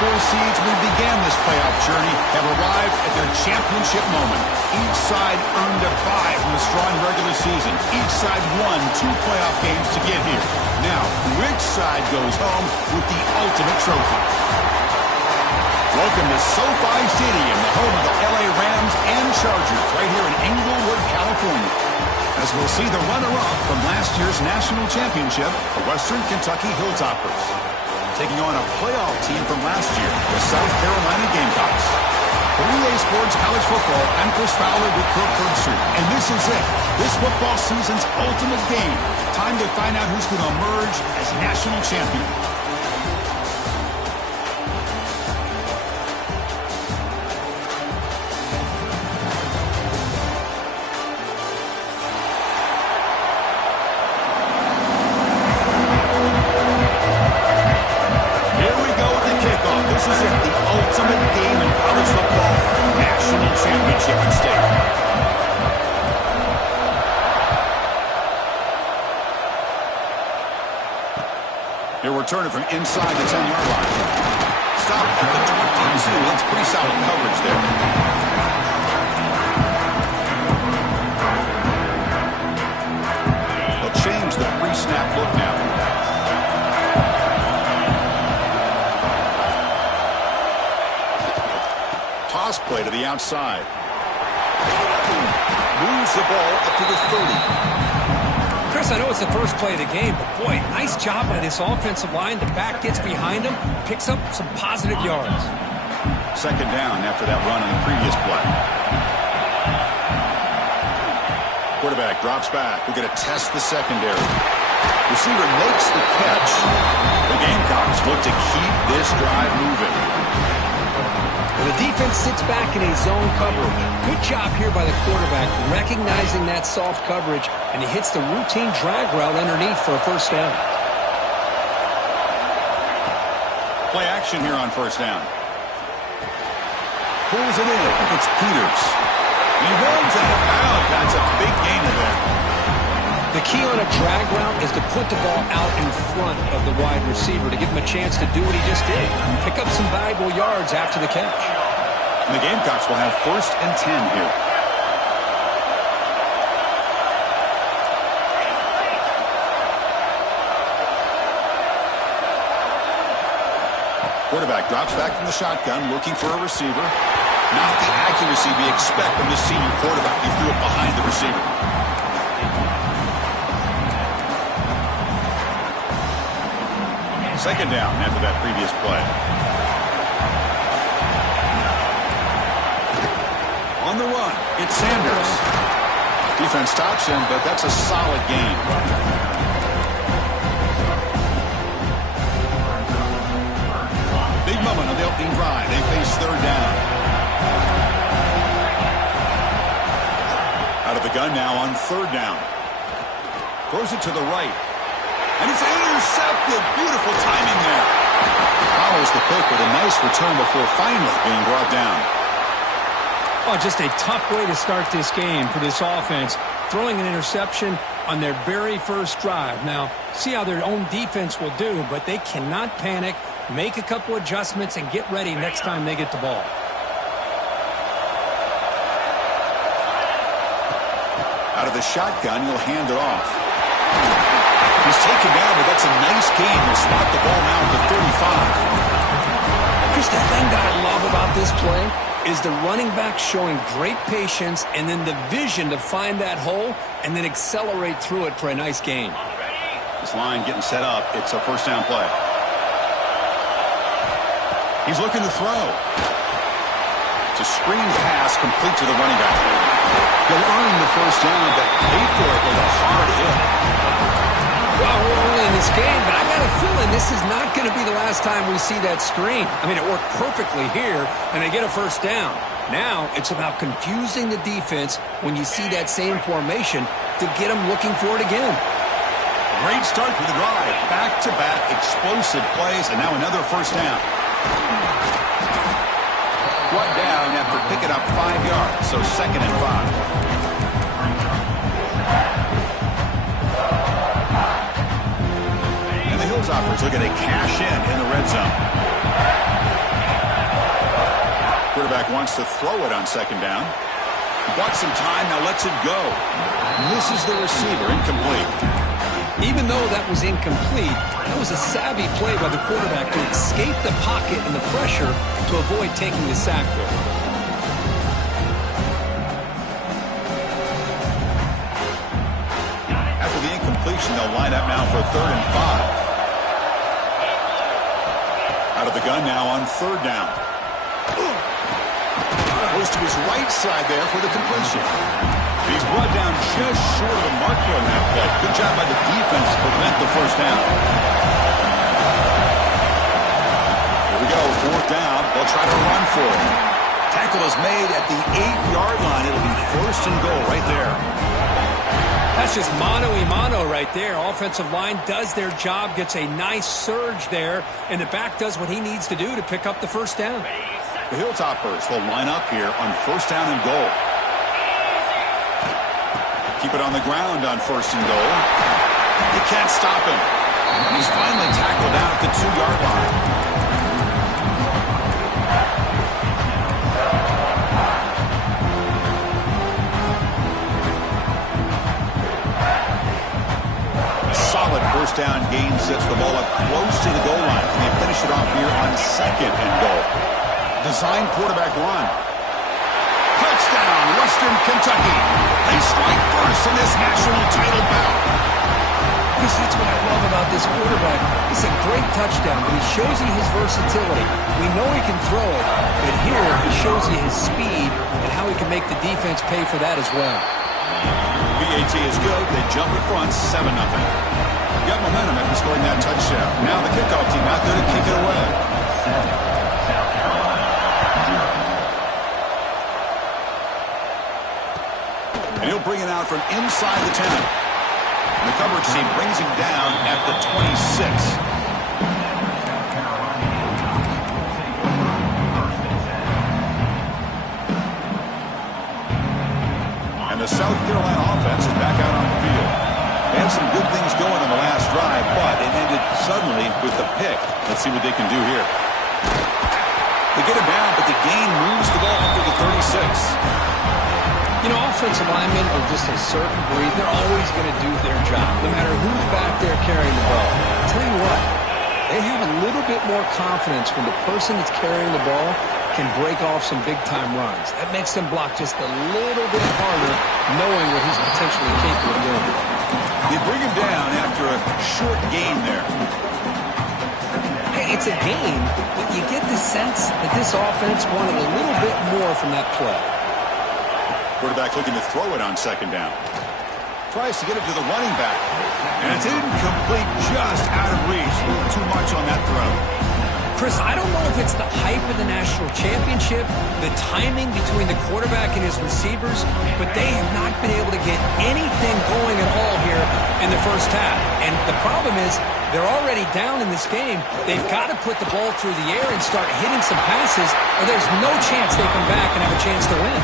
4 seeds who began this playoff journey have arrived at their championship moment. Each side earned a bye from a strong regular season. Each side won 2 playoff games to get here. Now, which side goes home with the ultimate trophy? Welcome to SoFi Stadium, the home of the LA Rams and Chargers, right here in Inglewood, California. As we'll see the runner-up from last year's national championship, the Western Kentucky Hilltoppers, taking on a playoff team from last year, the South Carolina Gamecocks. For Relay Sports College Football, I'm Chris Fowler with Kirk Herbstreit, and this is it. This football season's ultimate game. Time to find out who's going to emerge as national champion. This is it, the ultimate game in college football, national championship at stake. He'll return it from inside the 10-yard line. Stop at the 22. That's pretty solid coverage there. They'll change the pre-snap look now. Play to the outside. Moves the ball up to the 30. Chris, I know it's the first play of the game, but boy, nice job by this offensive line. The back gets behind him, picks up some positive yards. Second down after that run on the previous play. Quarterback drops back. We're going to test the secondary. Receiver makes the catch. The Gamecocks look to keep this drive moving. The defense sits back in a zone cover. Good job here by the quarterback, recognizing that soft coverage, and he hits the routine drag route underneath for a first down. Play action here on first down. Pulls it in. It's Peters. He runs out of bounds. That's a big gain there. The key on a drag route is to put the ball out in front of the wide receiver to give him a chance to do what he just did. Pick up some valuable yards after the catch. And the Gamecocks will have 1st and 10 here. Quarterback drops back from the shotgun, looking for a receiver. Not the accuracy we expect from the senior quarterback. He threw it behind the receiver. Second down after that previous play. On the run, it's Sanders. Defense stops him, but that's a solid gain. Big moment on the opening drive. They face third down. Out of the gun now on third down. Throws it to the right. And it's intercepted. Beautiful timing there. Follows the pick with a nice return before finally being brought down. Oh, just a tough way to start this game for this offense. Throwing an interception on their very first drive. Now, see how their own defense will do, but they cannot panic, make a couple adjustments, and get ready next time they get the ball. Out of the shotgun, he'll hand it off. He's taken down, but that's a nice gain. He'll spot the ball now at the 35. Chris, the thing that I love about this play is the running back showing great patience and then the vision to find that hole and then accelerate through it for a nice gain. This line getting set up. It's a first down play. He's looking to throw. It's a screen pass complete to the running back. He'll earn the first down, but paid for it with a hard hit. Well, we're early in this game, but I got a feeling this is not going to be the last time we see that screen. I mean, it worked perfectly here, and they get a first down. Now, it's about confusing the defense when you see that same formation to get them looking for it again. Great start to the drive. Back-to-back explosive plays, and now another first down. One down after picking up 5 yards, so 2nd and 5. Hilltoppers looking to cash in the red zone. Quarterback wants to throw it on second down. Bought some time, now lets it go. Misses the receiver, incomplete. Even though that was incomplete, that was a savvy play by the quarterback to escape the pocket and the pressure to avoid taking the sack there. After the incompletion, they'll line up now for 3rd and 5. Out of the gun now on 3rd down. Goes to his right side there for the completion. He's brought down just short of the marker on that play. Good job by the defense to prevent the 1st down. Here we go, 4th down. They'll try to run for it. Tackle is made at the 8-yard line. It'll be 1st and goal right there. That's just mano-a-mano right there. Offensive line does their job, gets a nice surge there, and the back does what he needs to do to pick up the 1st down. The Hilltoppers will line up here on 1st down and goal. Keep it on the ground on 1st and goal. He can't stop him. And he's finally tackled down at the 2-yard line. A solid 1st down gain sets the ball up close to the goal line. And they finish it off here on 2nd and goal. Design quarterback run. Touchdown, Western Kentucky. They strike first in this national title bout. Chris, that's what I love about this quarterback. It's a great touchdown, but he shows you his versatility. We know he can throw it, but here he shows you his speed and how he can make the defense pay for that as well. BAT is good. They jump in front, 7-0. Got momentum after scoring that touchdown. Now the kickoff team out there to kick it away. And he'll bring it out from inside the 10. And the coverage team brings him down at the 26. And the South Carolina offense is back out on the field. They had some good things going on the last drive, but it ended suddenly with a pick. Let's see what they can do here. They get him down, but the gain moves the ball up to the 36. You know, offensive linemen are just a certain breed. They're always going to do their job, no matter who's back there carrying the ball. I'll tell you what, they have a little bit more confidence when the person that's carrying the ball can break off some big-time runs. That makes them block just a little bit harder, knowing what he's potentially capable of doing. They bring him down after a short gain there. Hey, it's a gain, but you get the sense that this offense wanted a little bit more from that play. Quarterback looking to throw it on 2nd down. Tries to get it to the running back. And it's incomplete, just out of reach. A little too much on that throw. Chris, I don't know if it's the hype of the national championship, the timing between the quarterback and his receivers, but they have not been able to get anything going at all here in the 1st half. And the problem is they're already down in this game. They've got to put the ball through the air and start hitting some passes, or there's no chance they come back and have a chance to win.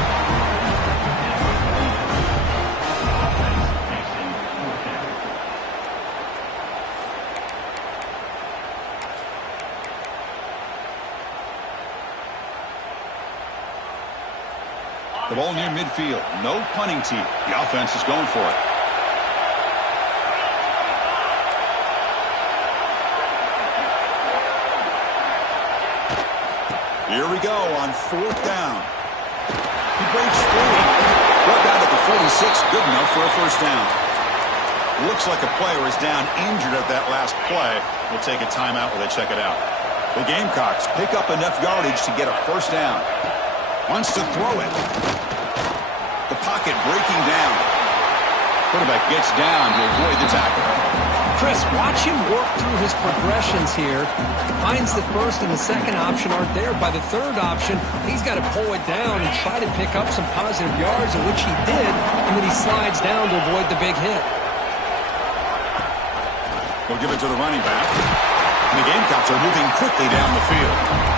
The ball near midfield. No punting team. The offense is going for it. Here we go on 4th down. He breaks through. Brought down at the 46. Good enough for a 1st down. Looks like a player is down injured at that last play. We'll take a timeout while they check it out. The Gamecocks pick up enough yardage to get a 1st down. Wants to throw it. The pocket breaking down. Quarterback gets down to avoid the tackle. Chris, watch him work through his progressions here. Finds the 1st and the 2nd option aren't there. By the 3rd option, he's got to pull it down and try to pick up some positive yards, of which he did, and then he slides down to avoid the big hit. We'll give it to the running back. And the Gamecocks are moving quickly down the field.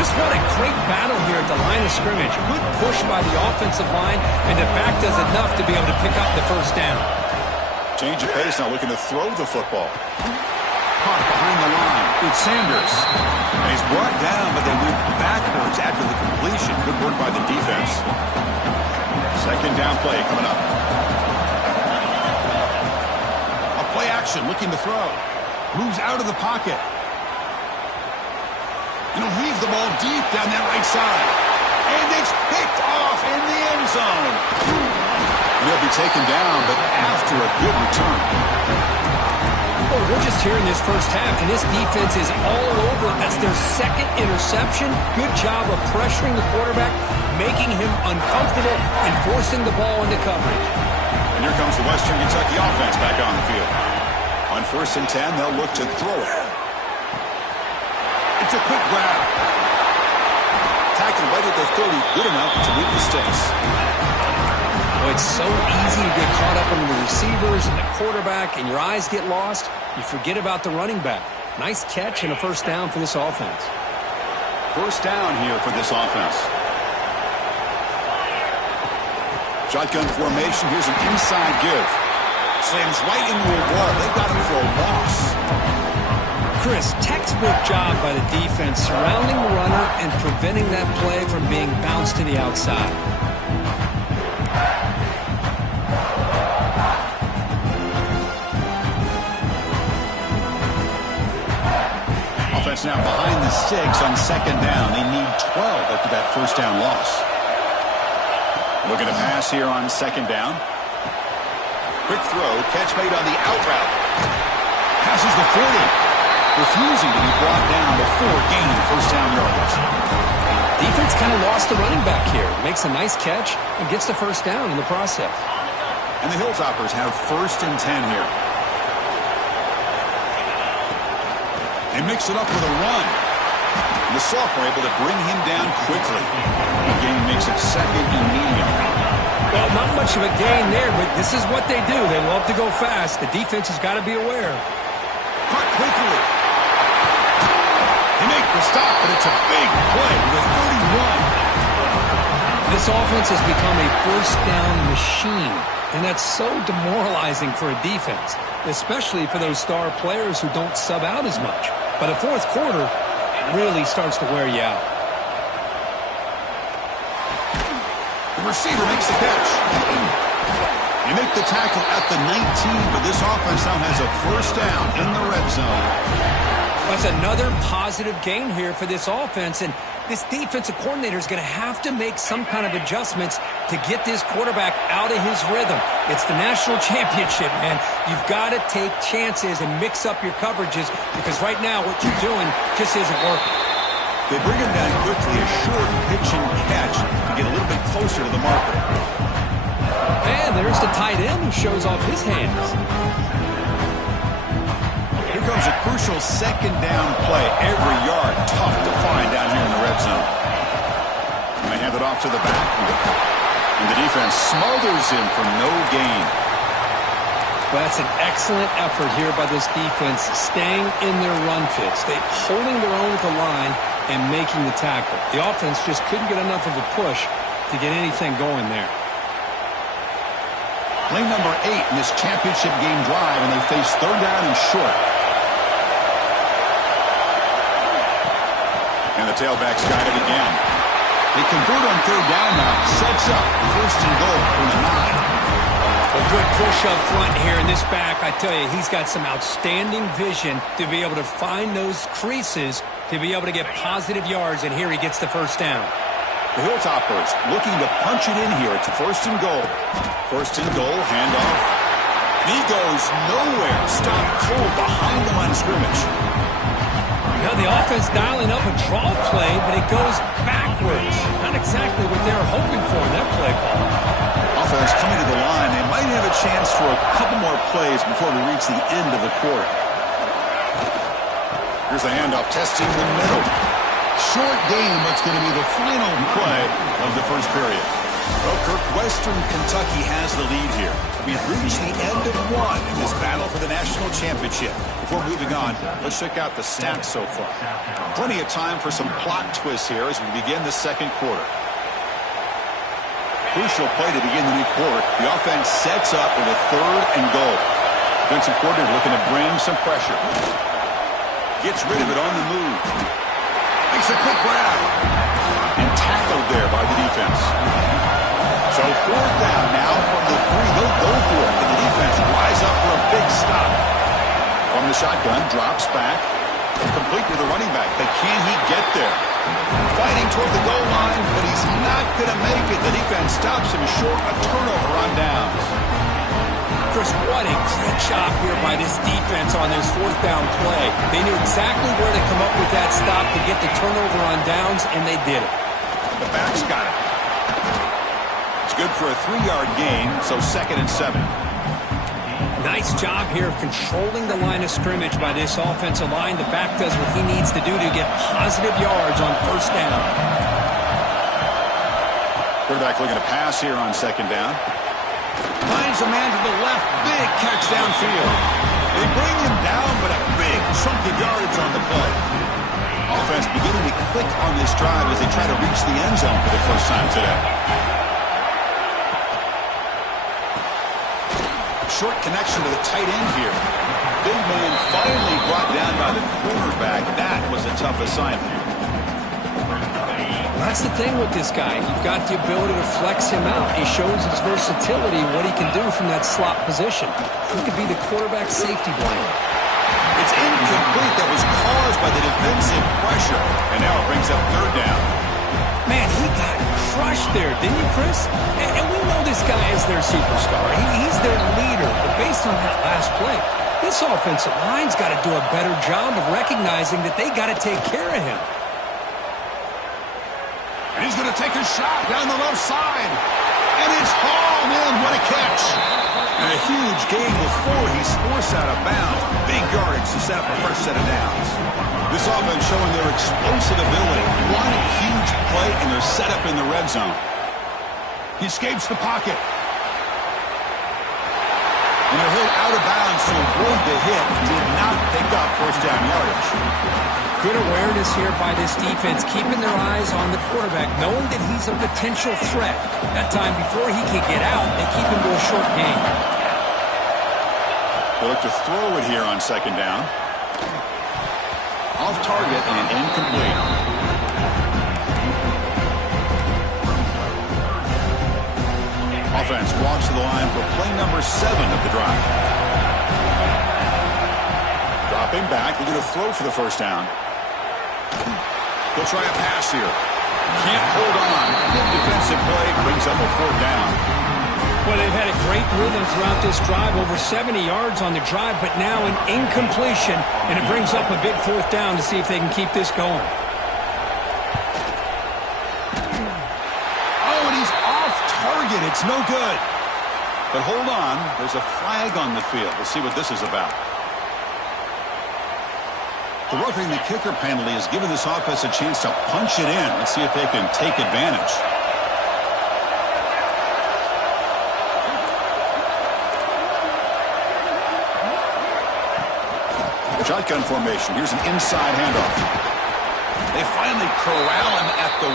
Just what a great battle here at the line of scrimmage. Good push by the offensive line, and the back does enough to be able to pick up the 1st down. Change of pace now, looking to throw the football. Caught behind the line. It's Sanders. And he's brought down, but they went backwards after the completion. Good work by the defense. Second down play coming up. A play action, looking to throw. Moves out of the pocket. And he'll leave the ball deep down that right side. And it's picked off in the end zone. And he'll be taken down, but after a good return. Oh, we're just here in this first half, and this defense is all over. That's their second interception. Good job of pressuring the quarterback, making him uncomfortable, and forcing the ball into coverage. And here comes the Western Kentucky offense back on the field. On 1st and 10, they'll look to throw it. It's a quick grab. Tackled right at the 30, good enough to leave the sticks. Oh, it's so easy to get caught up in the receivers and the quarterback, and your eyes get lost. You forget about the running back. Nice catch and a first down for this offense. First down here for this offense. Shotgun formation. Here's an inside give. Slams right into a wall. They got him for a loss. Chris, textbook job by the defense surrounding the runner and preventing that play from being bounced to the outside. Offense now behind the sticks on second down. They need 12 after that first down loss. Looking to pass here on second down. Quick throw, catch made on the out route. Passes the 40. Refusing to be brought down before gaining first down yardage. Defense kind of lost the running back here. Makes a nice catch and gets the first down in the process. And the Hilltoppers have 1st and 10 here. They mix it up with a run. And the sophomore able to bring him down quickly. The gain makes it 2nd and medium. Well, not much of a gain there, but this is what they do. They love to go fast. The defense has got to be aware. Cut quickly. They make the stop, but it's a big play with 31. This offense has become a first down machine, and that's so demoralizing for a defense, especially for those star players who don't sub out as much. But a fourth quarter really starts to wear you out. The receiver makes the catch. They make the tackle at the 19, but this offense now has a first down in the red zone. That's another positive gain here for this offense, and this defensive coordinator is going to have to make some kind of adjustments to get this quarterback out of his rhythm. It's the national championship, man. You've got to take chances and mix up your coverages because right now what you're doing just isn't working. They bring him down quickly, a short pitch and catch to get a little bit closer to the marker. And there's the tight end who shows off his hands. Here comes a crucial second down play. Every yard tough to find down here in the red zone. And they hand it off to the back. And the defense smothers him for no gain. Well, that's an excellent effort here by this defense, staying in their run fits. They're holding their own at the line and making the tackle. The offense just couldn't get enough of a push to get anything going there. Play number 8 in this championship game drive, and they face third down and short. And the tailbacks got it again. They convert on third down now. Sets up 1st and goal from the 9. A good push up front here in this back. I tell you, he's got some outstanding vision to be able to find those creases to be able to get positive yards, and here he gets the first down. The Hilltoppers looking to punch it in here. It's 1st and goal. 1st and goal, handoff. He goes nowhere. Stopped cold behind the line of scrimmage. Now the offense dialing up a draw play, but it goes backwards. Not exactly what they were hoping for in that play call. Offense coming to the line. They might have a chance for a couple more plays before we reach the end of the quarter. Here's the handoff, testing the middle. Short game, but it's going to be the final play of the first period. Well, Kirk, Western Kentucky has the lead here. We've reached the end of one in this battle for the national championship. Before moving on, let's check out the stats so far. Plenty of time for some plot twists here as we begin the second quarter. Crucial play to begin the new quarter. The offense sets up with a 3rd and goal. Defensive coordinator looking to bring some pressure. Gets rid of it on the move. Makes a quick grab. And tackled there by the defense. So fourth down now from the 3. They'll go for it. And the defense rise up for a big stop. From the shotgun, drops back. Complete to the running back. But can he get there? Fighting toward the goal line, but he's not going to make it. The defense stops him short. A turnover on downs. Chris, what a great job here by this defense on this fourth down play. They knew exactly where to come up with that stop to get the turnover on downs, and they did it. The back's got it. It's good for a 3-yard gain, so 2nd and 7. Nice job here of controlling the line of scrimmage by this offensive line. The back does what he needs to do to get positive yards on first down. Quarterback looking to pass here on 2nd down. Finds a man to the left. Big catch downfield. They bring him down, but a big chunk of yards on the play. Offense beginning to click on this drive as they try to reach the end zone for the first time today. Short connection to the tight end here. Big man finally brought down by the quarterback. That was a tough assignment. That's the thing with this guy. You've got the ability to flex him out. He shows his versatility, what he can do from that slot position. He could be the quarterback safety blanket. It's incomplete. That was caused by the defensive pressure. And now it brings up 3rd down. Man, he got crushed there, didn't you, Chris? And we know this guy is their superstar. He's their leader. But based on that last play, this offensive line's got to do a better job of recognizing that they got to take care of him. And he's going to take a shot down the left side. And it's hauled in. What a catch. And a huge gain before he's forced out of bounds. Big yardage to set up a fresh set of downs. This offense showing their explosive ability. One huge play, and they're set up in the red zone. He escapes the pocket. And he'll hit out of bounds to avoid the hit. Did not pick up first down yardage. Good awareness here by this defense, keeping their eyes on the quarterback, knowing that he's a potential threat. That time before he can get out, they keep him to a short gain. They look to throw it here on 2nd down. Off target and incomplete. Offense walks to the line for play number 7 of the drive. Dropping back, they're going to throw for the first down. They'll try a pass here. Can't hold on. Good defensive play brings up a 4th down. Well, they've had a great rhythm throughout this drive, over 70 yards on the drive, but now an incompletion, and it brings up a big 4th down to see if they can keep this going. Oh, and he's off target. It's no good. But hold on. There's a flag on the field. Let's see what this is about. The roughing the kicker penalty has given this offense a chance to punch it in. Let's see if they can take advantage. Shotgun formation. Here's an inside handoff. They finally corral him at the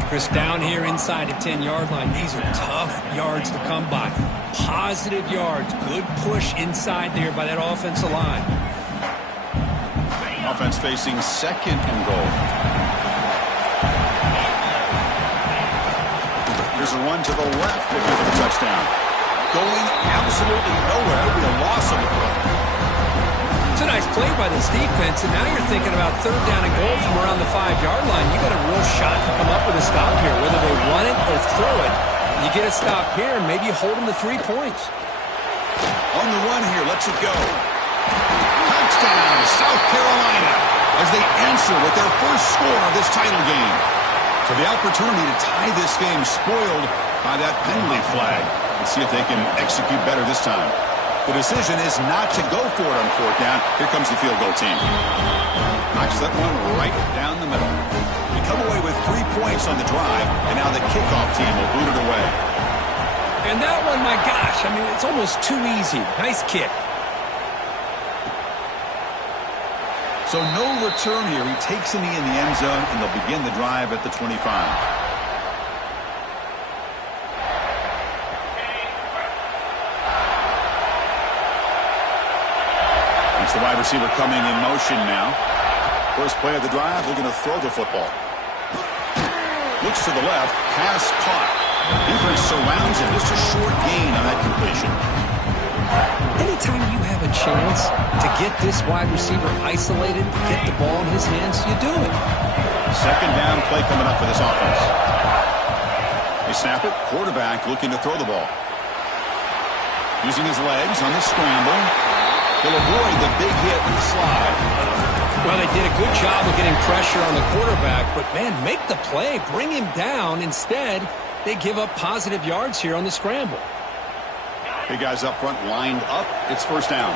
1. Chris, down here inside the 10-yard line, these are tough yards to come by. Positive yards. Good push inside there by that offensive line. Offense facing 2nd and goal. Here's a run to the left looking for the touchdown. Going absolutely nowhere. It'll be a loss of the play. It's a nice play by this defense, and now you're thinking about 3rd down and goal from around the 5-yard line. You got a real shot to come up with a stop here, whether they run it or throw it. You get a stop here, and maybe you hold them to 3 points. On the run here, lets it go. Touchdown, South Carolina, as they answer with their first score of this title game. So the opportunity to tie this game spoiled by that penalty flag. Let's see if they can execute better this time. The decision is not to go for it on 4th down. Here comes the field goal team. Knocks that one right down the middle. We come away with 3 points on the drive, and now the kickoff team will boot it away. And that one, my gosh, I mean, it's almost too easy. Nice kick. So no return here. He takes a knee in the end zone, and they'll begin the drive at the 25. That's the wide receiver coming in motion now. First play of the drive, looking to throw the football. Looks to the left, pass caught. Defense surrounds him, just a short gain on that completion. Anytime you have a chance to get this wide receiver isolated, to get the ball in his hands, you do it. Second down play coming up for this offense. They snap it, quarterback looking to throw the ball. Using his legs on the scramble. He'll avoid the big hit and slide. Well, they did a good job of getting pressure on the quarterback, but, man, make the play, bring him down. Instead, they give up positive yards here on the scramble. Big guys up front lined up. It's first down.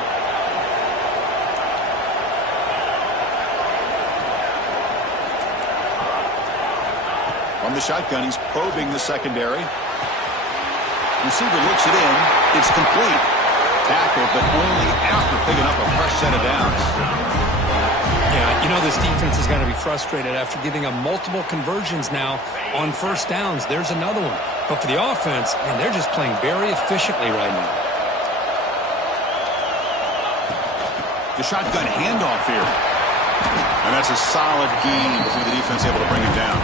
From the shotgun, he's probing the secondary. Receiver looks it in. It's complete. Tackle, but only after picking up a fresh set of downs. Yeah, you know this defense is going to be frustrated after giving up multiple conversions now on first downs. There's another one. But for the offense, man, they're just playing very efficiently right now. The shotgun handoff here. And that's a solid gain before the defense able to bring him down.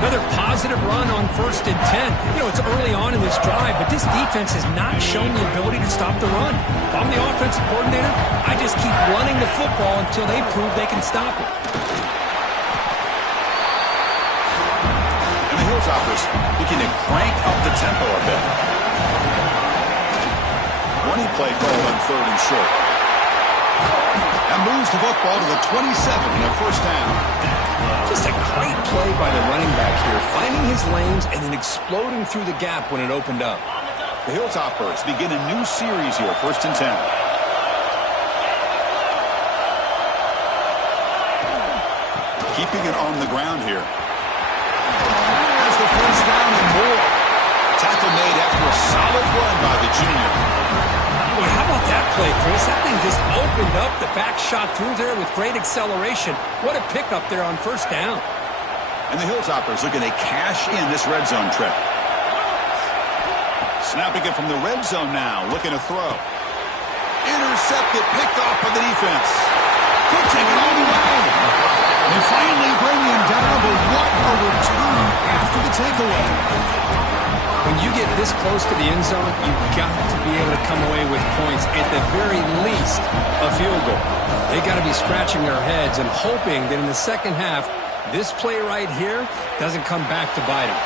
Another positive run on 1st and 10. You know, it's early on in this drive, but this defense has not shown the ability to stop the run. If I'm the offensive coordinator, I just keep running the football until they prove they can stop it. And the Hilltoppers looking to crank up the tempo a bit. Running play called on 3rd and short. And moves the football to the 27 and a first down. Just a great play by the running back here, finding his lanes and then exploding through the gap when it opened up. The Hilltoppers begin a new series here, 1st and 10. Keeping it on the ground here. Has the first down and more. Tackle made after a solid run by the junior. Boy, how about that play, Chris? That thing just opened up. The back shot through there with great acceleration. What a pickup there on first down. And the Hilltoppers looking to cash in this red zone trip. Snapping it from the red zone now, looking to throw. Intercepted, picked off by the defense. Could take it all the way. They finally bring him down, but what a return after the takeaway. When you get this close to the end zone, you've got to be able to come away with points, at the very least, a field goal. They got to be scratching their heads and hoping that in the second half, this play right here doesn't come back to bite them.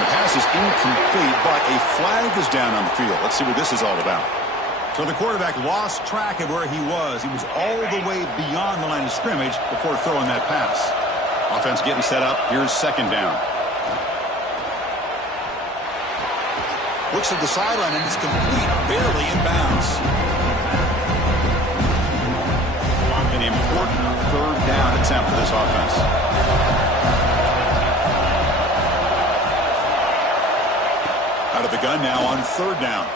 The pass is incomplete, but a flag is down on the field. Let's see what this is all about. So the quarterback lost track of where he was. He was all the way beyond the line of scrimmage before throwing that pass. Offense getting set up. Here's second down. Looks at the sideline, and it's complete, barely in bounds. An important third down attempt for this offense. Out of the gun now on 3rd down.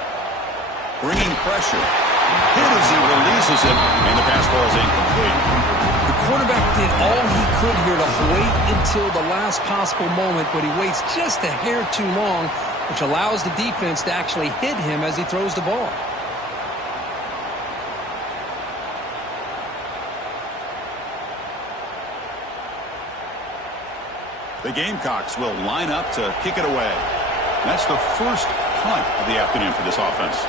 Bringing pressure. Hit as he releases it, and the pass ball is incomplete. The quarterback did all he could here to wait until the last possible moment, but he waits just a hair too long, which allows the defense to actually hit him as he throws the ball. The Gamecocks will line up to kick it away. That's the first punt of the afternoon for this offense.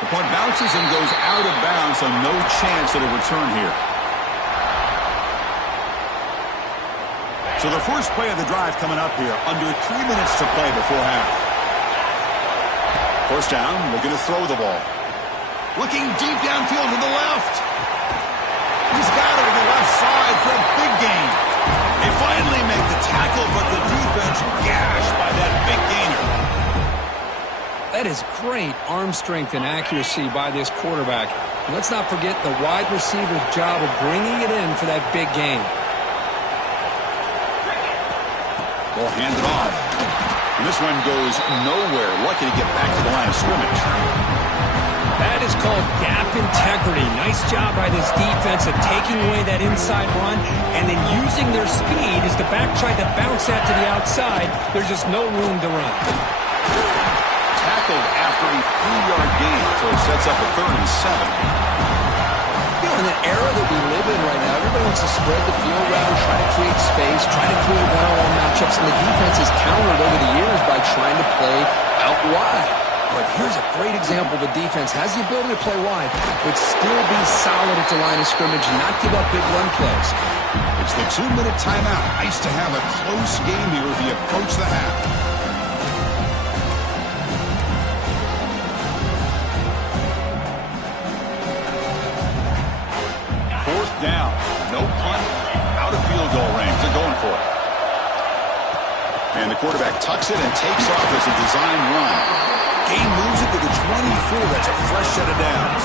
The punt bounces and goes out of bounds, so no chance at a return here. So the first play of the drive coming up here, under 3 minutes to play before half. First down, looking to throw the ball. Looking deep downfield to the left. He's got it to the left side for a big gain. They finally make the tackle, but the defense gashed by that big gainer. That is great arm strength and accuracy by this quarterback. And let's not forget the wide receiver's job of bringing it in for that big gain. Ball handed off. And this one goes nowhere. Lucky to get back to the line of scrimmage. That That is called gap integrity. Nice job by this defense of taking away that inside run and then using their speed as the back tried to bounce that to the outside. There's just no room to run. Tackled after a 3-yard gain, so it sets up a 3rd and 7. In the era that we live in right now, everybody wants to spread the field around, try to create space, try to create one-on-one matchups, and the defense has countered over the years by trying to play out wide. But here's a great example of a defense has the ability to play wide, but still be solid at the line of scrimmage and not give up big run plays. It's the 2-minute timeout. Nice to have a close game here as we approach the half. Down. No punt. Out of field goal range. They're going for it. And the quarterback tucks it and takes off as a design run. Gain moves it to the 24. That's a fresh set of downs.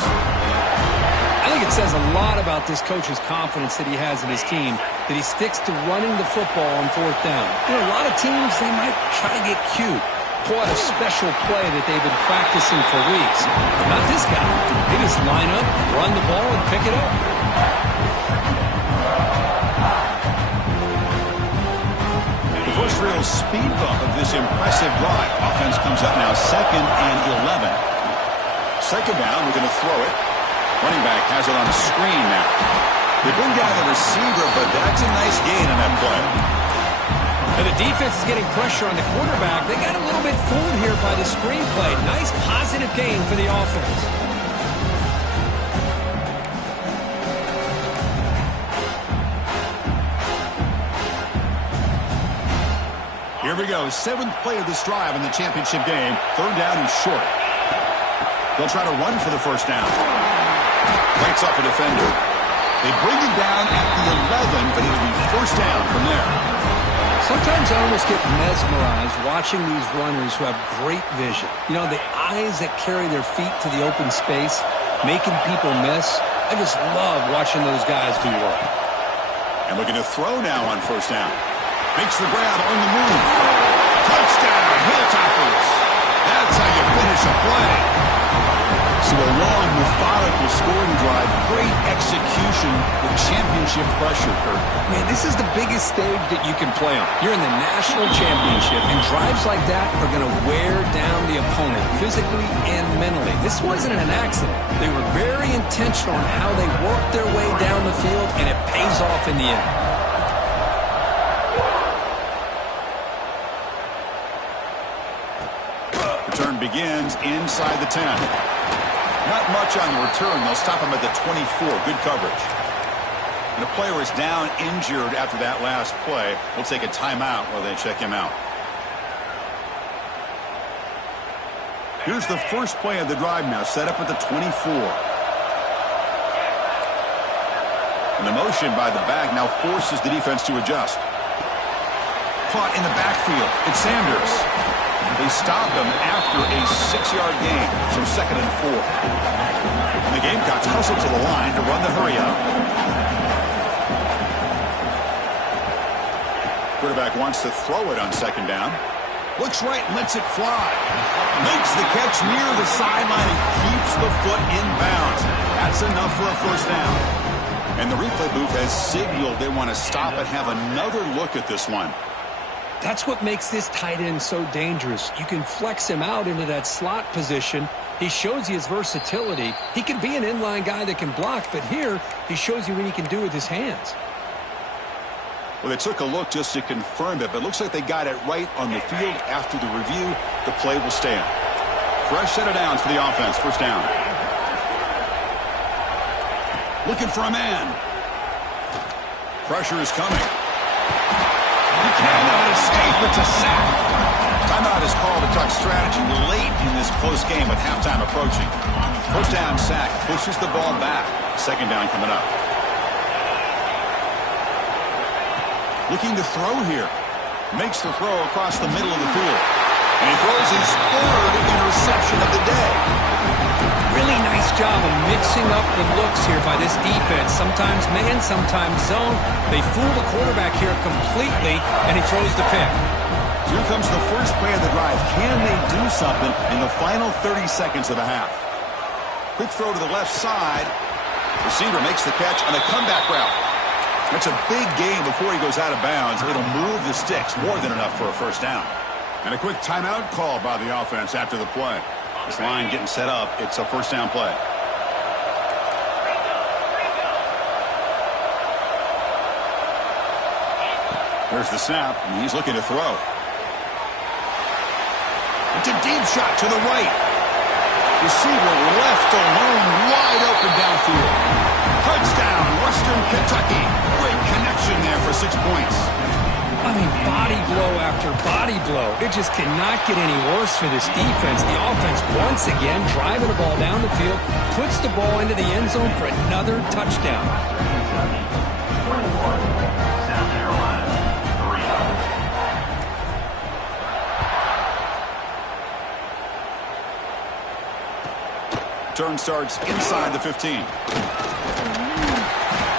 I think it says a lot about this coach's confidence that he has in his team, that he sticks to running the football on 4th down. You know, a lot of teams, they might try to get cute, pull out a special play that they've been practicing for weeks. But not this guy. They just line up, run the ball, and pick it up. First real speed bump of this impressive drive. Offense comes up now 2nd and 11. 2nd down, we're going to throw it. Running back has it on a screen now. They bring down the receiver, but that's a nice gain on that play. And the defense is getting pressure on the quarterback. They got a little bit fooled here by the screen play. Nice positive gain for the offense. Here we go. 7th play of this drive in the championship game. 3rd down and short. They'll try to run for the 1st down. Breaks off a defender. They bring it down at the 11, but it'll be 1st down from there. Sometimes I almost get mesmerized watching these runners who have great vision. You know, the eyes that carry their feet to the open space, making people miss. I just love watching those guys do work. And looking to throw now on 1st down. Makes the grab on the move. Touchdown, Hilltoppers. That's how you finish a play. So a long, methodical scoring drive. Great execution with championship pressure, Kurt. Man, this is the biggest stage that you can play on. You're in the national championship, and drives like that are going to wear down the opponent physically and mentally. This wasn't an accident. They were very intentional on how they worked their way down the field, and it pays off in the end. Return begins inside the 10. Not much on the return. They'll stop him at the 24. Good coverage. And a player is down injured after that last play. We'll take a timeout while they check him out. Here's the first play of the drive now, set up at the 24. And the motion by the back now forces the defense to adjust. Caught in the backfield. It's Sanders. They stop him after a 6-yard gain, so 2nd and 4. And the Gamecocks hustle to the line to run the hurry up. Quarterback wants to throw it on 2nd down. Looks right, lets it fly. Makes the catch near the sideline and keeps the foot in bounds. That's enough for a 1st down. And the replay booth has signaled they want to stop and have another look at this one. That's what makes this tight end so dangerous. You can flex him out into that slot position. He shows you his versatility. He can be an inline guy that can block, but here he shows you what he can do with his hands. Well, they took a look just to confirm it, but it looks like they got it right on the field. After the review, the play will stand. Fresh set of downs for the offense. 1st down. Looking for a man. Pressure is coming. He cannot escape. It's a sack. Timeout is called to talk strategy late in this close game with halftime approaching. 1st down sack. Pushes the ball back. 2nd down coming up. Looking to throw here. Makes the throw across the middle of the field. And he throws his 3rd interception of the day. Really nice job of mixing up the looks here by this defense. Sometimes man, sometimes zone. They fool the quarterback here completely, and he throws the pick. So here comes the first play of the drive. Can they do something in the final 30 seconds of the half? Quick throw to the left side. Receiver makes the catch on a comeback route. That's a big gain before he goes out of bounds. It'll move the sticks, more than enough for a first down. And a quick timeout call by the offense after the play. This line getting set up. It's a first down play. There's the snap, and he's looking to throw. It's a deep shot to the right. Receiver left alone, wide open downfield. Touchdown, Western Kentucky. Great connection there for 6 points. I mean, body blow after body blow. It just cannot get any worse for this defense. The offense, once again, driving the ball down the field, puts the ball into the end zone for another touchdown. Turn starts inside the 15.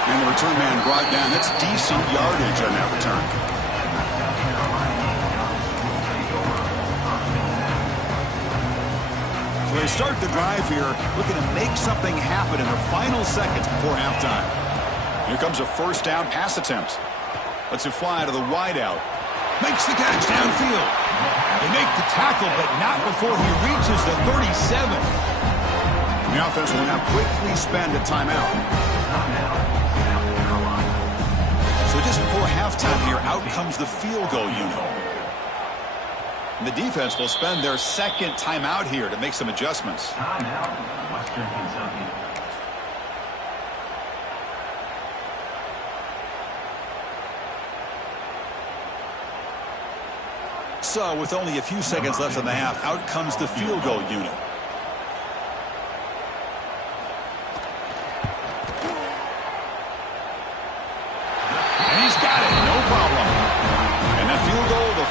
And the return man brought down. That's decent yardage on that return. So they start the drive here, looking to make something happen in the final seconds before halftime. Here comes a first down pass attempt. Lets it fly to the wideout. Makes the catch downfield. They make the tackle, but not before he reaches the 37. The offense will now quickly spend a timeout. So just before halftime here, out comes the field goal unit. And the defense will spend their second timeout here to make some adjustments. Western Kentucky. So with only a few seconds left in the half, out comes the field goal unit.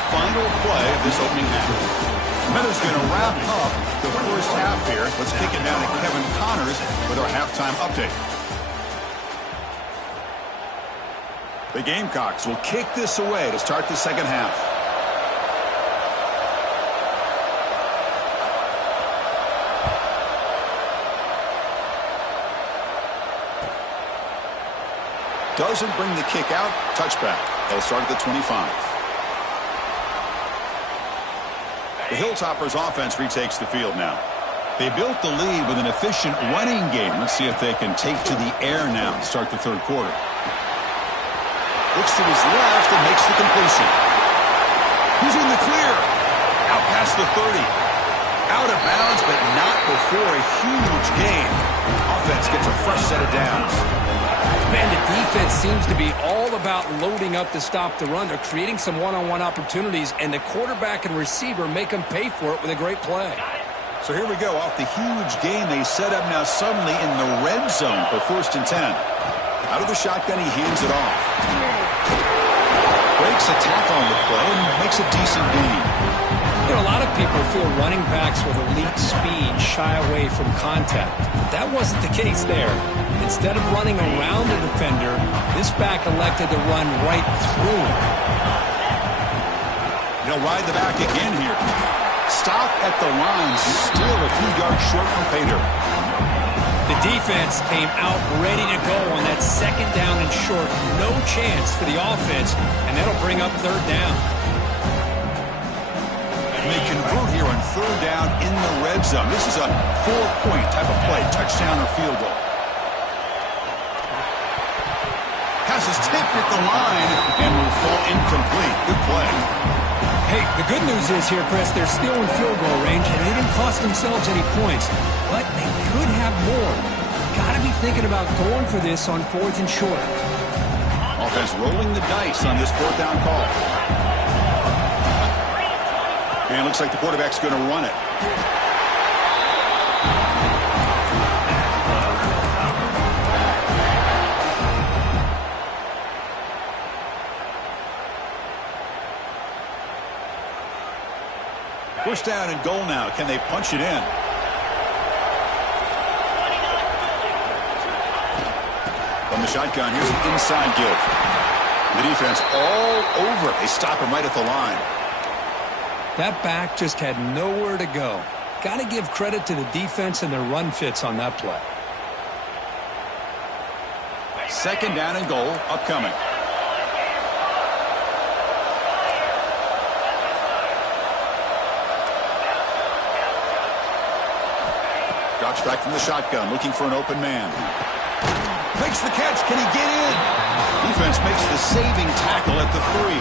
Final play of this opening half. Meadows going to wrap up the first half here. Let's kick it down to Kevin Connors with our halftime update. The Gamecocks will kick this away to start the second half. Doesn't bring the kick out. Touchback. They'll start at the 25. The Hilltoppers offense retakes the field now. They built the lead with an efficient running game. Let's see if they can take to the air now to start the third quarter. Looks to his left and makes the completion. He's in the clear. Out past the 30. Out of bounds, but not before a huge gain. Offense gets a fresh set of downs. Man, the defense seems to be all about loading up to stop the run. They're creating some one-on-one opportunities, and the quarterback and receiver make them pay for it with a great play. So here we go. Off the huge gain they set up now suddenly in the red zone for 1st and 10. Out of the shotgun, he hands it off. Breaks a tackle on the play and makes a decent gain. You know, a lot of people feel running backs with elite speed shy away from contact. That wasn't the case there. Instead of running around the defender, this back elected to run right through him. He'll ride the back again here. Stop at the line, still a few yards short from Pater. The defense came out ready to go on that second down and short. No chance for the offense, and that'll bring up third down. And they convert here on third down in the red zone. This is a 4-point type of play, touchdown or field goal. Pass is tipped at the line and will fall incomplete. Good play. Hey, the good news is here, Chris, they're still in field goal range, and they didn't cost themselves any points. But they could have more. Got to be thinking about going for this on 4th and short. Offense rolling the dice on this 4th down call. And it looks like the quarterback's going to run it. First down and goal now. Can they punch it in? From the shotgun, here's an inside give. The defense all over. They stop him right at the line. That back just had nowhere to go. got to give credit to the defense and their run fits on that play. Second down and goal upcoming. Drops back from the shotgun, looking for an open man. Makes the catch. Can he get in? Defense makes the saving tackle at the 3.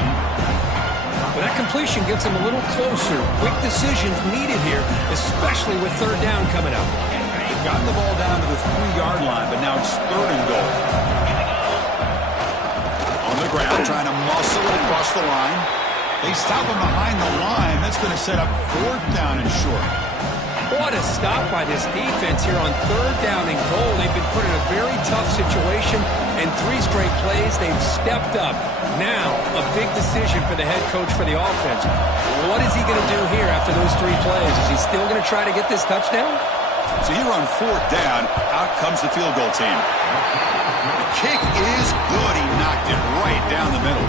But that completion gets him a little closer. Quick decisions needed here, especially with third down coming up. They've gotten the ball down to the 3-yard line, but now it's third and goal. On the ground, trying to muscle it across the line. They stop him behind the line. That's going to set up fourth down and short. What a stop by this defense here on third down and goal. They've been put in a very tough situation, and 3 straight plays, they've stepped up. Now, a big decision for the head coach for the offense. What is he going to do here after those 3 plays? Is he still going to try to get this touchdown? So here on fourth down, out comes the field goal team. The kick is good. He knocked it right down the middle.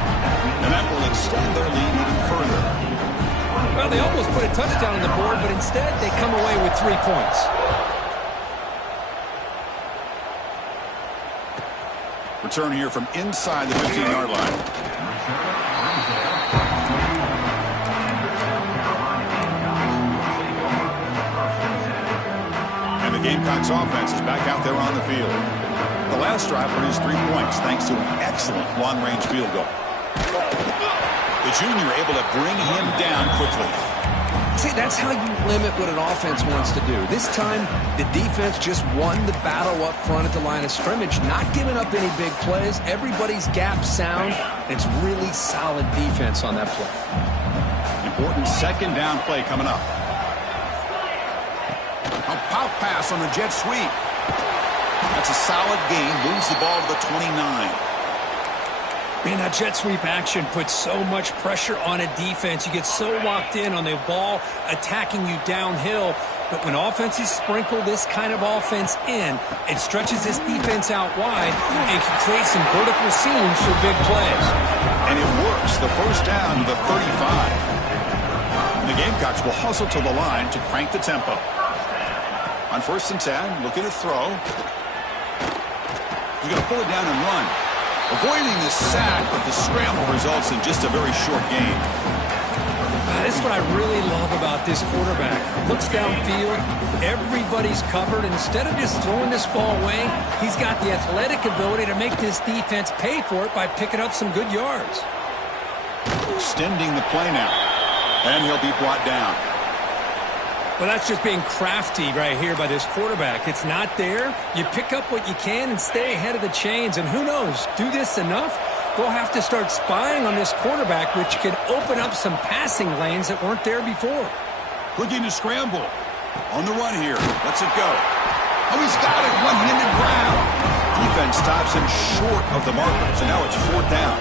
And that will extend their lead even further. Well, they almost put a touchdown on the board, but instead they come away with 3 points. Return here from inside the 15-yard line. And the Gamecocks offense is back out there on the field. The last drive produced 3 points thanks to an excellent long-range field goal. The junior able to bring him down quickly. See, that's how you limit what an offense wants to do. This time, the defense just won the battle up front at the line of scrimmage, not giving up any big plays. Everybody's gap sound. It's really solid defense on that play. Important second down play coming up. A pop pass on the jet sweep. That's a solid gain. Moves the ball to the 29. Man, that jet sweep action puts so much pressure on a defense. You get so locked in on the ball attacking you downhill. But when offenses sprinkle this kind of offense in, it stretches this defense out wide and can create some vertical seams for big plays. And it works. The first down to the 35. And the Gamecocks will hustle to the line to crank the tempo. On 1st and 10, looking to throw. He's going to pull it down and run. Avoiding the sack, but the scramble results in just a very short gain. This is what I really love about this quarterback. Looks downfield, everybody's covered. Instead of just throwing this ball away, he's got the athletic ability to make this defense pay for it by picking up some good yards. Extending the play now, and he'll be brought down. Well, that's just being crafty right here by this quarterback. It's not there. You pick up what you can and stay ahead of the chains. And who knows, do this enough, they'll have to start spying on this quarterback, which could open up some passing lanes that weren't there before. Looking to scramble. On the run here. Lets it go. Oh, he's got it. One-handed grab. Defense stops him short of the marker. So now it's fourth down.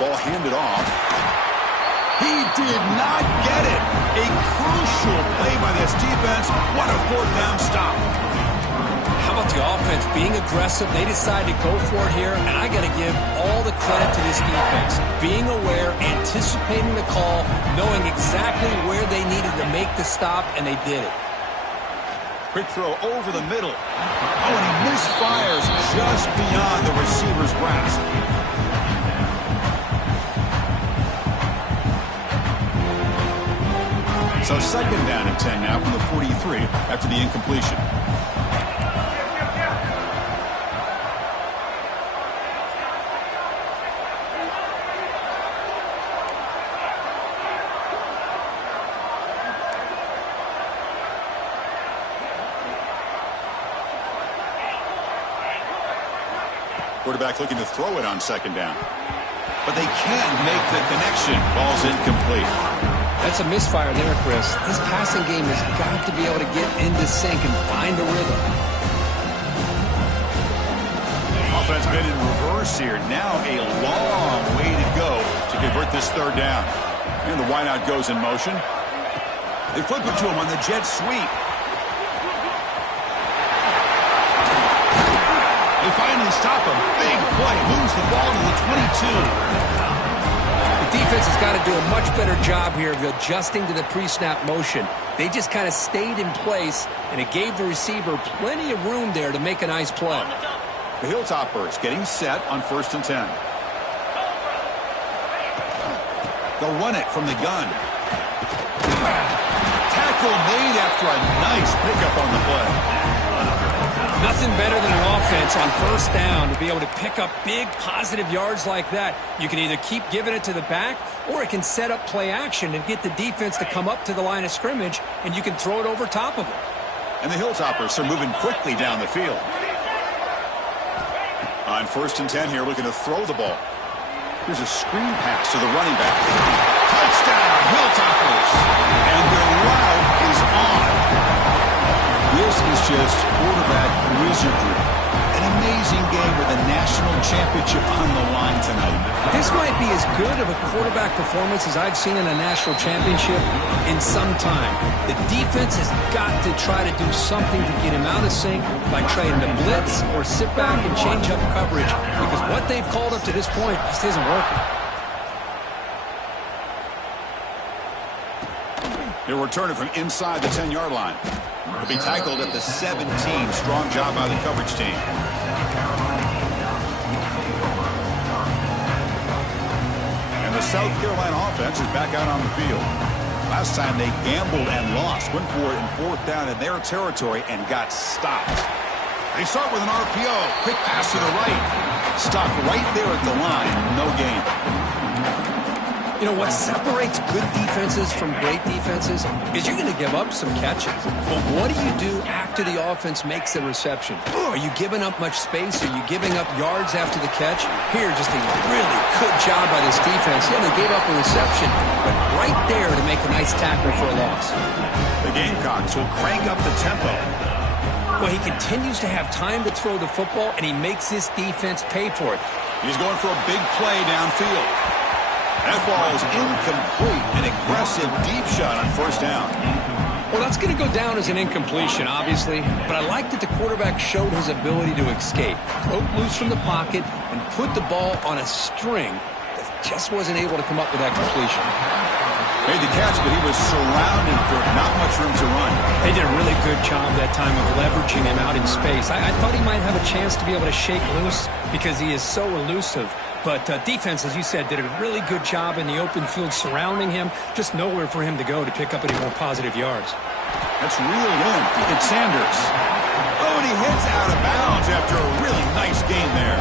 Ball handed off. He did not get it. A crucial play by this defense. What a fourth down stop. How about the offense being aggressive? They decide to go for it here, and I got to give all the credit to this defense. Being aware, anticipating the call, knowing exactly where they needed to make the stop, and they did it. Quick throw over the middle. Oh, and he misfires just beyond the receiver's grasp. So second down and 10 now from the 43 after the incompletion. Quarterback looking to throw it on second down. But they can't make the connection. Ball's incomplete. That's a misfire there, Chris. This passing game has got to be able to get into sync and find a rhythm. Offense been in reverse here. Now a long way to go to convert this third down. And the wideout goes in motion. They flip it to him on the jet sweep. They finally stop him. Big play. Moves the ball to the 22. defense has got to do a much better job here of adjusting to the pre-snap motion. They just kind of stayed in place, and it gave the receiver plenty of room there to make a nice play. The Hilltoppers getting set on 1st and 10. They'll run it from the gun. Tackle made after a nice pickup on the play. Nothing better than an offense on 1st down to be able to pick up big positive yards like that. You can either keep giving it to the back, or it can set up play action and get the defense to come up to the line of scrimmage, and you can throw it over top of them. And the Hilltoppers are moving quickly down the field. On 1st and 10 here, looking to throw the ball. Here's a screen pass to the running back. Touchdown, Hilltoppers! And the route is on. This is just quarterback wizardry. An amazing game with a national championship on the line tonight. This might be as good of a quarterback performance as I've seen in a national championship in some time. The defense has got to try to do something to get him out of sync by trying to blitz or sit back and change up coverage, because what they've called up to this point just isn't working. They'll return it from inside the 10-yard line. He'll be tackled at the 17. Strong job by the coverage team. And the South Carolina offense is back out on the field. Last time they gambled and lost. Went for it in 4th down in their territory and got stopped. They start with an RPO. Quick pass to the right. Stopped right there at the line. No gain. You know, what separates good defenses from great defenses is you're going to give up some catches. But what do you do after the offense makes the reception? Are you giving up much space? Are you giving up yards after the catch? Here, just a really good job by this defense. Yeah, they gave up a reception, but right there to make a nice tackle for a loss. The Gamecocks will crank up the tempo. Well, he continues to have time to throw the football, and he makes this defense pay for it. He's going for a big play downfield. That ball is incomplete. An aggressive deep shot on 1st down. Well, that's going to go down as an incompletion, obviously, but I like that the quarterback showed his ability to escape, broke loose from the pocket, and put the ball on a string that just wasn't able to come up with that completion. Made the catch, but he was surrounded for not much room to run. They did a really good job that time of leveraging him out in space. I thought he might have a chance to be able to shake loose because he is so elusive. But defense, as you said, did a really good job in the open field surrounding him. Just nowhere for him to go to pick up any more positive yards. That's reeled in. It's Sanders. Oh, and he hits out of bounds after a really nice game there.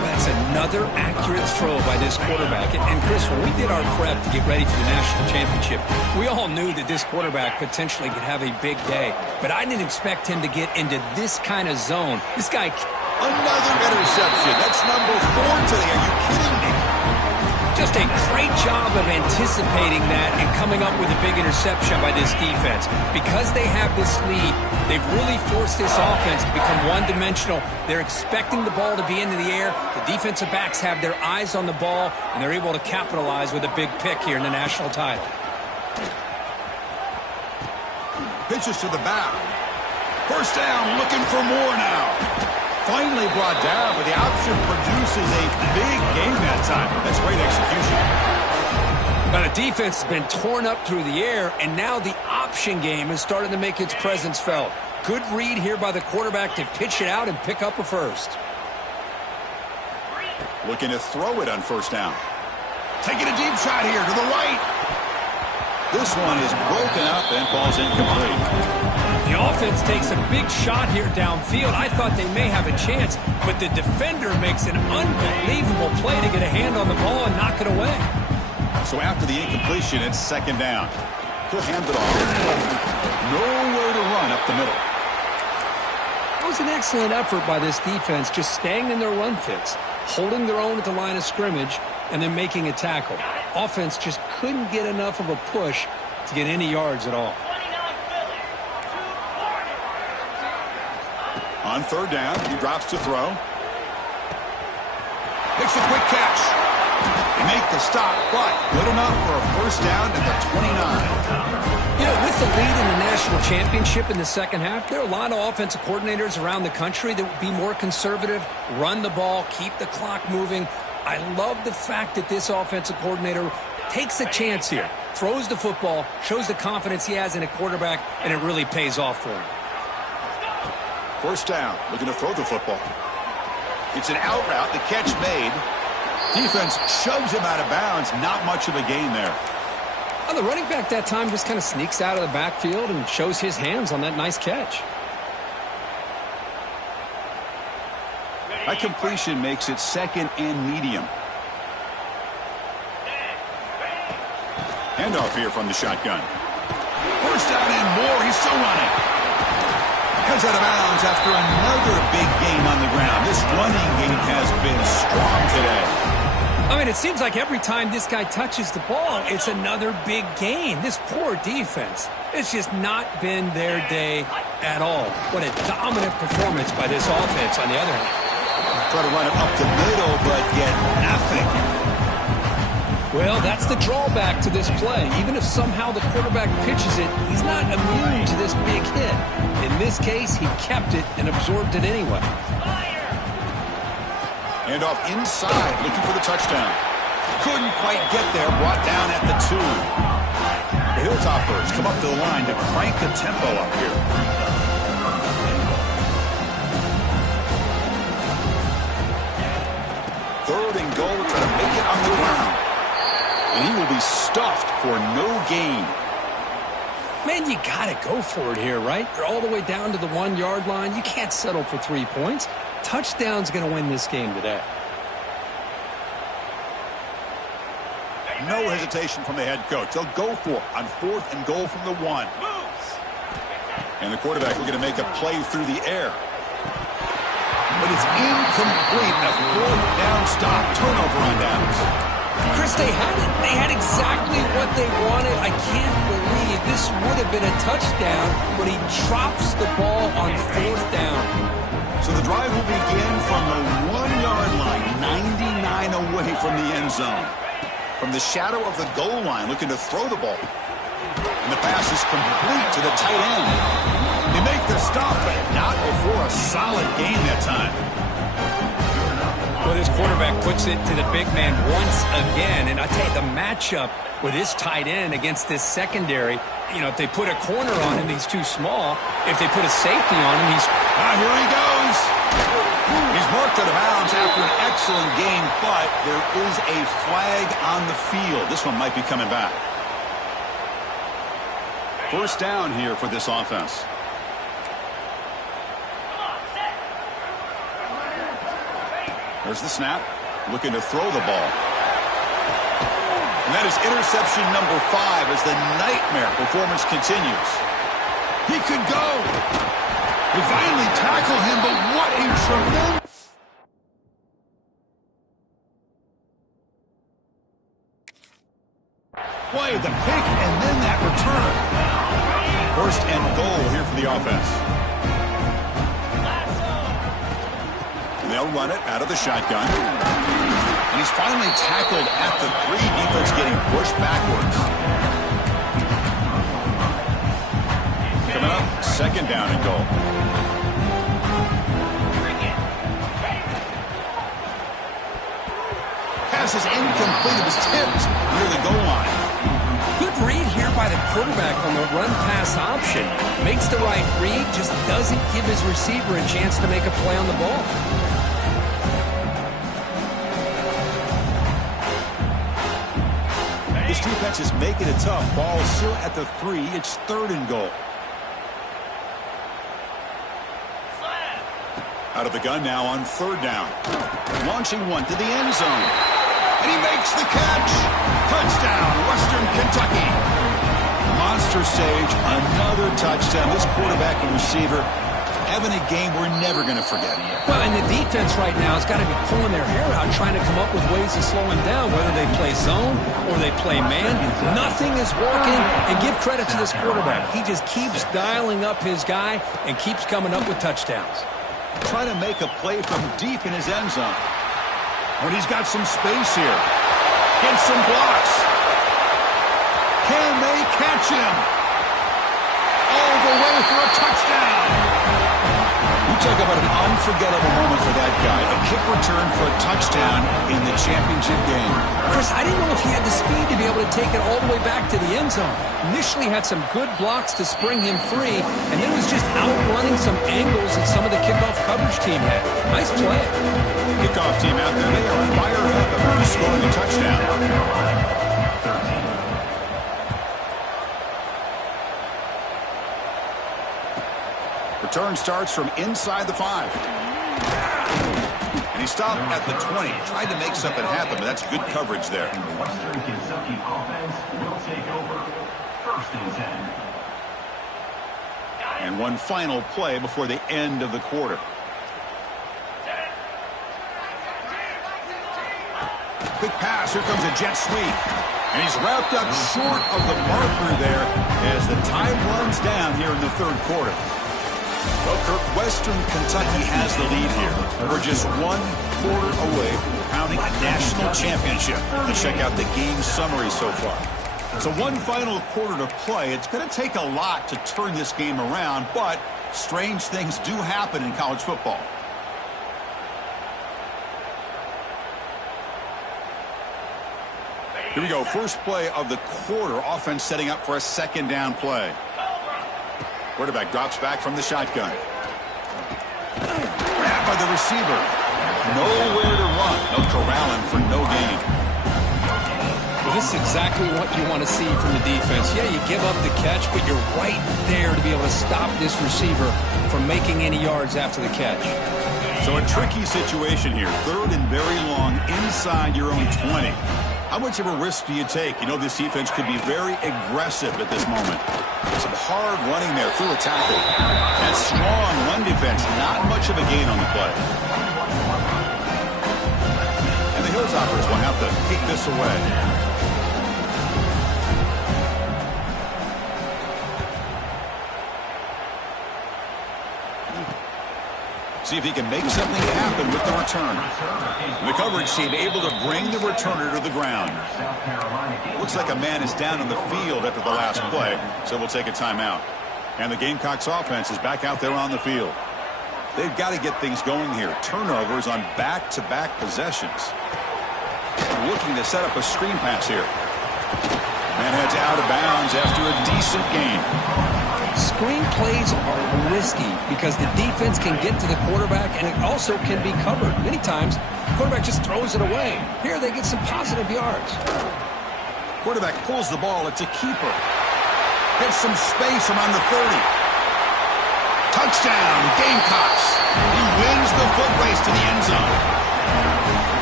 That's another accurate throw by this quarterback. And Chris, when we did our prep to get ready for the national championship, we all knew that this quarterback potentially could have a big day. But I didn't expect him to get into this kind of zone. This guy... Another interception. That's number 4 today. Are you kidding me? Just a great job of anticipating that and coming up with a big interception by this defense. Because they have this lead, they've really forced this offense to become one-dimensional. They're expecting the ball to be into the air. The defensive backs have their eyes on the ball, and they're able to capitalize with a big pick here in the national title. Pitches to the back. 1st down, looking for more now. Finally brought down, but the option produces a big game that time. That's great execution. But the defense has been torn up through the air, and now the option game is starting to make its presence felt. Good read here by the quarterback to pitch it out and pick up a first. Looking to throw it on 1st down. Taking a deep shot here to the right. This one is broken up and falls incomplete. The offense takes a big shot here downfield. I thought they may have a chance, but the defender makes an unbelievable play to get a hand on the ball and knock it away. So after the incompletion, it's 2nd down. He'll hand it off. Nowhere to run up the middle. It was an excellent effort by this defense, just staying in their run fits, holding their own at the line of scrimmage, and then making a tackle. Offense just couldn't get enough of a push to get any yards at all. On 3rd down, he drops to throw. Makes a quick catch. They make the stop, but good enough for a 1st down at the 29. You know, with the lead in the national championship in the second half, there are a lot of offensive coordinators around the country that would be more conservative, run the ball, keep the clock moving. I love the fact that this offensive coordinator takes a chance here, throws the football, shows the confidence he has in a quarterback, and it really pays off for him. First down, looking to throw the football. It's an out route, the catch made. Defense shoves him out of bounds. Not much of a gain there. Well, the running back that time just kind of sneaks out of the backfield and shows his hands on that nice catch. A completion makes it second and medium. Handoff here from the shotgun. First down and more. He's still running. Cuts out of bounds after another big gain on the ground. This running game has been strong today. I mean, it seems like every time this guy touches the ball, it's another big gain. This poor defense, it's just not been their day at all. What a dominant performance by this offense on the other hand. Try to run it up the middle, but get nothing. Well, that's the drawback to this play. Even if somehow the quarterback pitches it, he's not immune to this big hit. In this case, he kept it and absorbed it anyway. And off inside, looking for the touchdown. Couldn't quite get there, brought down at the 2. The Hilltoppers come up to the line to crank the tempo up here. Third and goal, trying to make it on the ground. And he will be stuffed for no gain. Man, you got to go for it here, right? You're all the way down to the 1-yard line. You can't settle for 3 points. Touchdown's going to win this game today. No hesitation from the head coach. They'll go for it on 4th and goal from the 1. And the quarterback looking to make a play through the air. But it's incomplete. A 4th down stop. Turnover on downs. Chris, they had it. They had exactly what they wanted. I can't believe this would have been a touchdown, but he drops the ball on 4th down. So the drive will begin from the 1-yard line, 99 away from the end zone. From the shadow of the goal line, looking to throw the ball. And the pass is complete to the tight end. They make the stop, but not before a solid gain that time. Well, this quarterback puts it to the big man once again. And I tell you, the matchup with this tight end against this secondary, you know, if they put a corner on him, he's too small. If they put a safety on him, he's... Here he goes. He's marked out of bounds after an excellent game, but there is a flag on the field. This one might be coming back. First down here for this offense. There's the snap. Looking to throw the ball. And that is interception number 5 as the nightmare performance continues. He could go. They finally tackle him, but what a tremendous... play, the pick, and then that return. First and goal here for the offense. And they'll run it out of the shotgun. And he's finally tackled at the 3. Defense getting pushed backwards. Coming up, second down and goal. Pass is incomplete. It was tipped near the goal line. Good read here by the quarterback on the run-pass option. Makes the right read, just doesn't give his receiver a chance to make a play on the ball. This defense is making it tough. Ball still at the 3. It's third and goal. Out of the gun now on third down. Launching one to the end zone. And he makes the catch. Touchdown, Western Kentucky. Monster Sage, another touchdown. This quarterback and receiver having a game we're never going to forget. Well, and the defense right now has got to be pulling their hair out, trying to come up with ways to slow him down, whether they play zone or they play man. Nothing is working, and give credit to this quarterback. He just keeps dialing up his guy and keeps coming up with touchdowns. Trying to make a play from deep in his end zone. When he's got some space here. Gets some blocks. Can they catch him? All the way for a touchdown. You talk about an unforgettable moment for that guy. A kick return for a touchdown in the championship game. Chris, I didn't know if he had the speed to be able to take it all the way back to the end zone. Initially had some good blocks to spring him free, and then was just outrunning some angles that some of the kickoff coverage team had. Nice play. Kickoff team out there, they are fired up about scoring a touchdown. Return starts from inside the 5. And he stopped at the 20. Tried to make something happen, but that's good coverage there. And the Western Kentucky offense will take over 1st and 10. And one final play before the end of the quarter. Quick pass. Here comes a jet sweep. And he's wrapped up short of the marker there as the time runs down here in the 3rd quarter. Well, Kirk, Western Kentucky has the lead here. We're just 1 quarter away from crowning a national championship. Let's check out the game summary so far. So one final quarter to play. It's going to take a lot to turn this game around, but strange things do happen in college football. Here we go. First play of the quarter. Offense setting up for a 2nd down play. Quarterback drops back from the shotgun. Grabbed by the receiver. Nowhere to run. No corralling for no gain. Well, this is exactly what you want to see from the defense. Yeah, you give up the catch, but you're right there to be able to stop this receiver from making any yards after the catch. So a tricky situation here. 3rd and very long inside your own 20. How much of a risk do you take? You know this defense could be very aggressive at this moment. Some hard running there through a tackle. That strong run defense, not much of a gain on the play. And the Hilltoppers will have to kick this away. See if he can make something happen with the return. And the coverage team able to bring the returner to the ground. Looks like a man is down on the field after the last play, so we'll take a timeout. And the Gamecocks offense is back out there on the field. They've got to get things going here. Turnovers on back-to-back possessions. Looking to set up a screen pass here. Man heads out of bounds after a decent gain. Screen plays are risky because the defense can get to the quarterback and it also can be covered. Many times, the quarterback just throws it away. Here they get some positive yards. Quarterback pulls the ball. It's a keeper. Gets some space around the 30. Touchdown, Gamecocks. He wins the foot race to the end zone.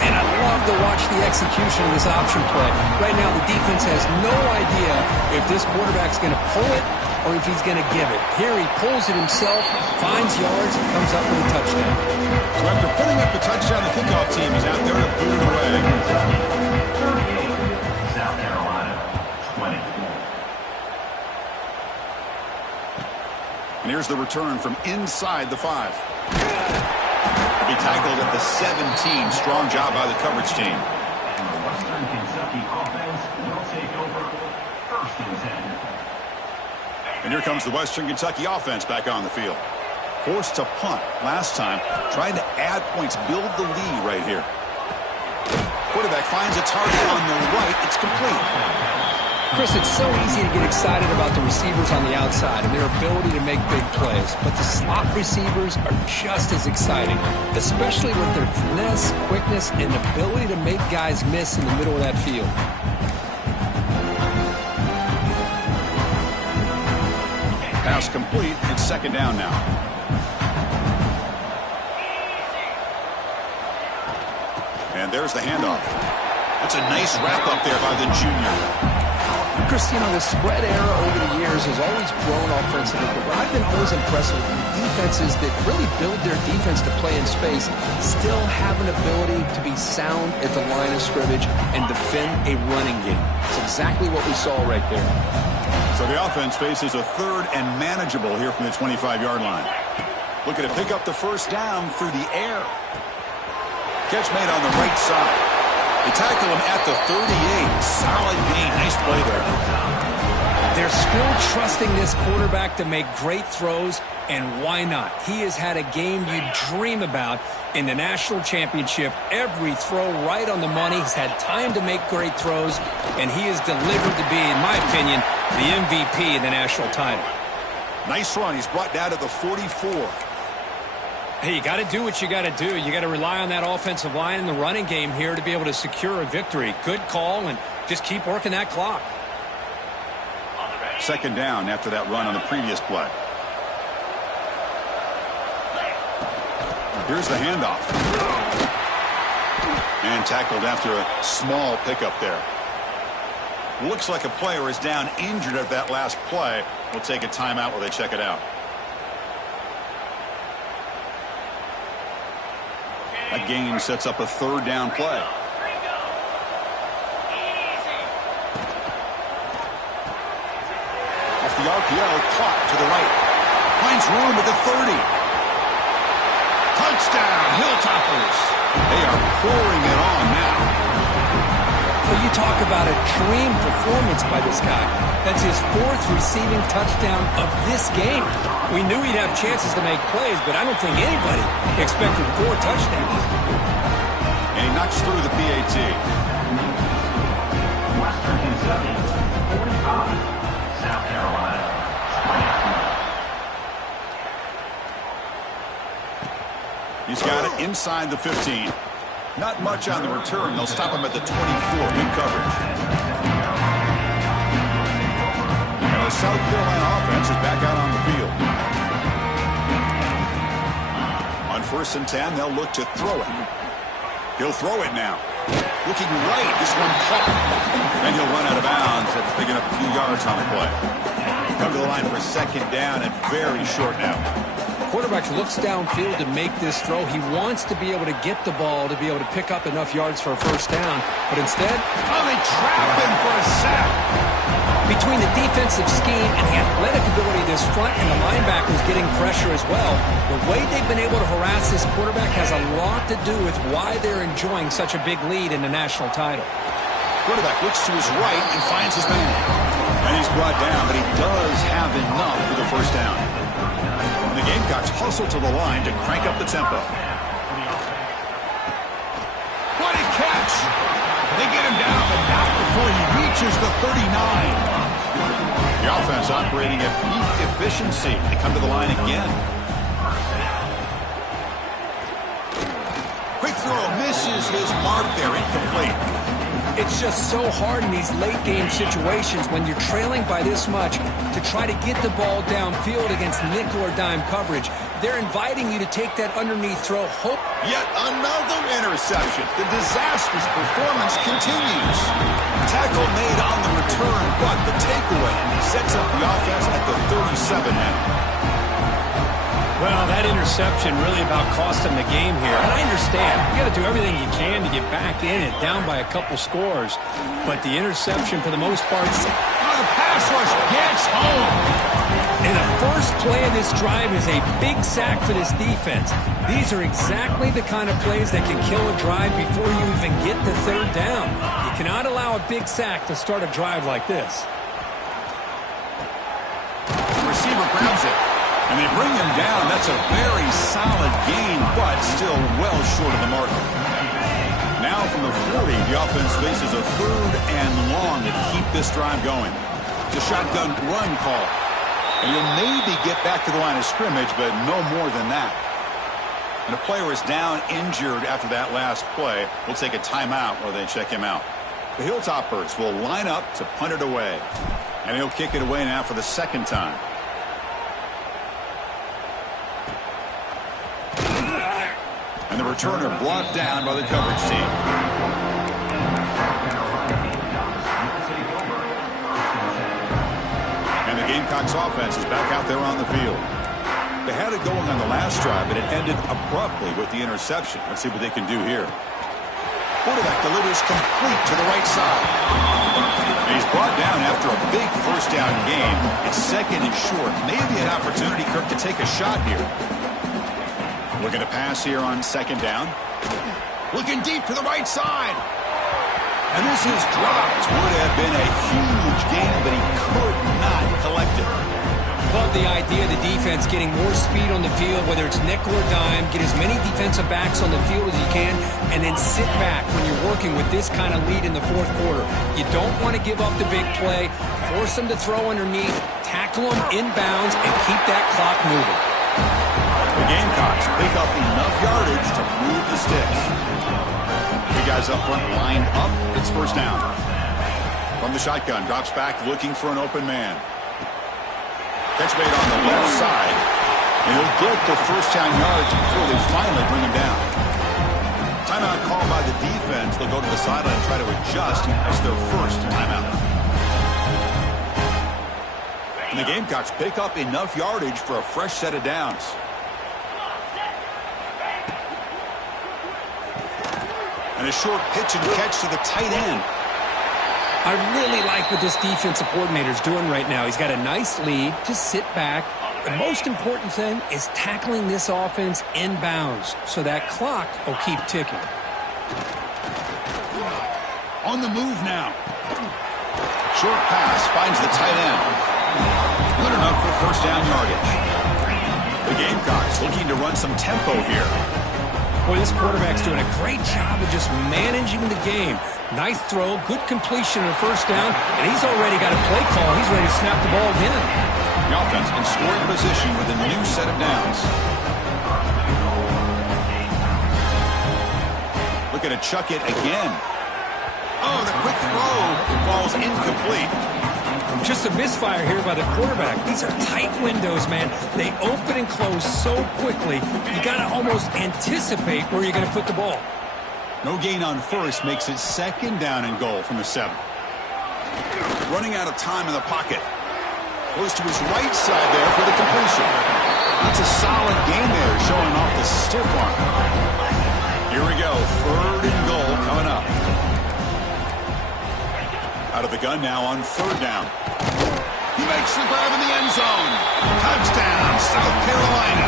And I love to watch the execution of this option play. Right now, the defense has no idea if this quarterback's going to pull it or if he's going to give it. Here he pulls it himself, finds yards, and comes up with a touchdown. So after putting up the touchdown, the kickoff team is out there to boot it away. 38, South Carolina, 20. And here's the return from inside the 5. Be tackled at the 17. Strong job by the coverage team. And the Western Kentucky offense will take over 1st and 10. And here comes the Western Kentucky offense back on the field. Forced to punt last time. Trying to add points, build the lead right here. Quarterback finds a target on the right. It's complete. Chris, it's so easy to get excited about the receivers on the outside and their ability to make big plays. But the slot receivers are just as exciting, especially with their finesse, quickness, and ability to make guys miss in the middle of that field. Pass complete. It's 2nd down now. And there's the handoff. That's a nice wrap-up there by the junior. Chris, you know, the spread era over the years has always grown offensively, but what I've been always impressed with defenses that really build their defense to play in space still have an ability to be sound at the line of scrimmage and defend a running game. It's exactly what we saw right there. So the offense faces a 3rd and manageable here from the 25-yard line. Looking to pick up the 1st down through the air. Catch made on the right side. They tackle him at the 38. Solid gain. Nice play there. They're still trusting this quarterback to make great throws, and why not? He has had a game you dream about in the national championship. Every throw right on the money. He's had time to make great throws, and he has delivered to be, in my opinion, the MVP in the national title. Nice run. He's brought down to the 44. Hey, you got to do what you got to do. You got to rely on that offensive line and the running game here to be able to secure a victory. Good call, and just keep working that clock. Second down after that run on the previous play. Here's the handoff. And tackled after a small pickup there. Looks like a player is down injured at that last play. We'll take a timeout while they check it out. That gain sets up a third down play. Off the RPO, caught to the right. Finds room at the 30. Touchdown, Hilltoppers. They are pouring it on now. Well, you talk about a dream performance by this guy. That's his fourth receiving touchdown of this game. We knew he'd have chances to make plays, but I don't think anybody expected 4 touchdowns. And he knocks through the PAT. Western Kentucky, 45. South Carolina, 20. He's got it inside the 15. Not much on the return. They'll stop him at the 24. Good coverage. And the South Carolina offense is back out on the field. On 1st and 10, they'll look to throw it. He'll throw it now. Looking right. This one caught. And he'll run out of bounds after picking up a few yards on the play. Come to the line for second down and very short now. Quarterback looks downfield to make this throw. He wants to be able to get the ball to be able to pick up enough yards for a first down. But instead, they trap him for a sack. Between the defensive scheme and the athletic ability of this front and the linebackers getting pressure as well, the way they've been able to harass this quarterback has a lot to do with why they're enjoying such a big lead in the national title. Quarterback looks to his right and finds his man. And he's brought down, but he does have enough for the first down. The Gamecocks hustle to the line to crank up the tempo. What a catch! They get him down, but not before he reaches the 39. The offense operating at peak efficiency. They come to the line again. Quick throw misses his mark there, incomplete. It's just so hard in these late-game situations when you're trailing by this much to try to get the ball downfield against nickel or dime coverage. They're inviting you to take that underneath throw. Yet another interception. The disastrous performance continues. Tackle made on the return, but the takeaway sets up the offense at the 37 now. Well, that interception really about cost them the game here. And I understand. You got to do everything you can to get back in it, down by a couple scores. But the interception, for the most part, the pass rush gets home. And the first play of this drive is a big sack for this defense. These are exactly the kind of plays that can kill a drive before you even get the third down. You cannot allow a big sack to start a drive like this. The receiver grabs it. And they bring him down. That's a very solid gain, but still well short of the mark. Now from the 40, the offense faces a 3rd and long to keep this drive going. It's a shotgun run call. And you'll maybe get back to the line of scrimmage, but no more than that. And a player is down injured after that last play. We'll take a timeout while they check him out. The Hilltoppers will line up to punt it away. And he'll kick it away now for the second time. And the returner blocked down by the coverage team. And the Gamecocks offense is back out there on the field. They had it going on the last drive, but it ended abruptly with the interception. Let's see what they can do here. Quarterback delivers complete to the right side. And he's brought down after a big first down gain. It's second and short. Maybe an opportunity, Kirk, to take a shot here. Looking to pass here on second down. Looking deep to the right side. And this is dropped. Would have been a huge gain, but he could not collected. Love the idea of the defense getting more speed on the field, whether it's nickel or dime, get as many defensive backs on the field as you can, and then sit back when you're working with this kind of lead in the fourth quarter. You don't want to give up the big play, force them to throw underneath, tackle them inbounds, and keep that clock moving. The Gamecocks pick up enough yardage to move the sticks. The guys up front lined up. It's first down. From the shotgun, drops back looking for an open man. Catch made on the left side, and he'll get the first down yards before they finally bring him down. Timeout called by the defense. They'll go to the sideline and try to adjust. It's their first timeout. And the Gamecocks pick up enough yardage for a fresh set of downs. And a short pitch and catch to the tight end. I really like what this defensive coordinator is doing right now. He's got a nice lead. Just sit back. The most important thing is tackling this offense inbounds so that clock will keep ticking. On the move now. Short pass finds the tight end. Good enough for first down yardage. The Gamecocks looking to run some tempo here. Boy, this quarterback's doing a great job of just managing the game. Nice throw, good completion on first down, and he's already got a play call. He's ready to snap the ball again. The offense in scoring position with a new set of downs. Looking to chuck it again. Oh, the quick throw falls incomplete. Just a misfire here by the quarterback. These are tight windows, man. They open and close so quickly. You got to almost anticipate where you're going to put the ball. No gain on first makes it second down and goal from the 7. Running out of time in the pocket. Goes to his right side there for the completion. That's a solid game there, showing off the stiff arm. Here we go, 3rd and goal coming up. Out of the gun now on 3rd down. He makes the grab in the end zone. Touchdown, South Carolina.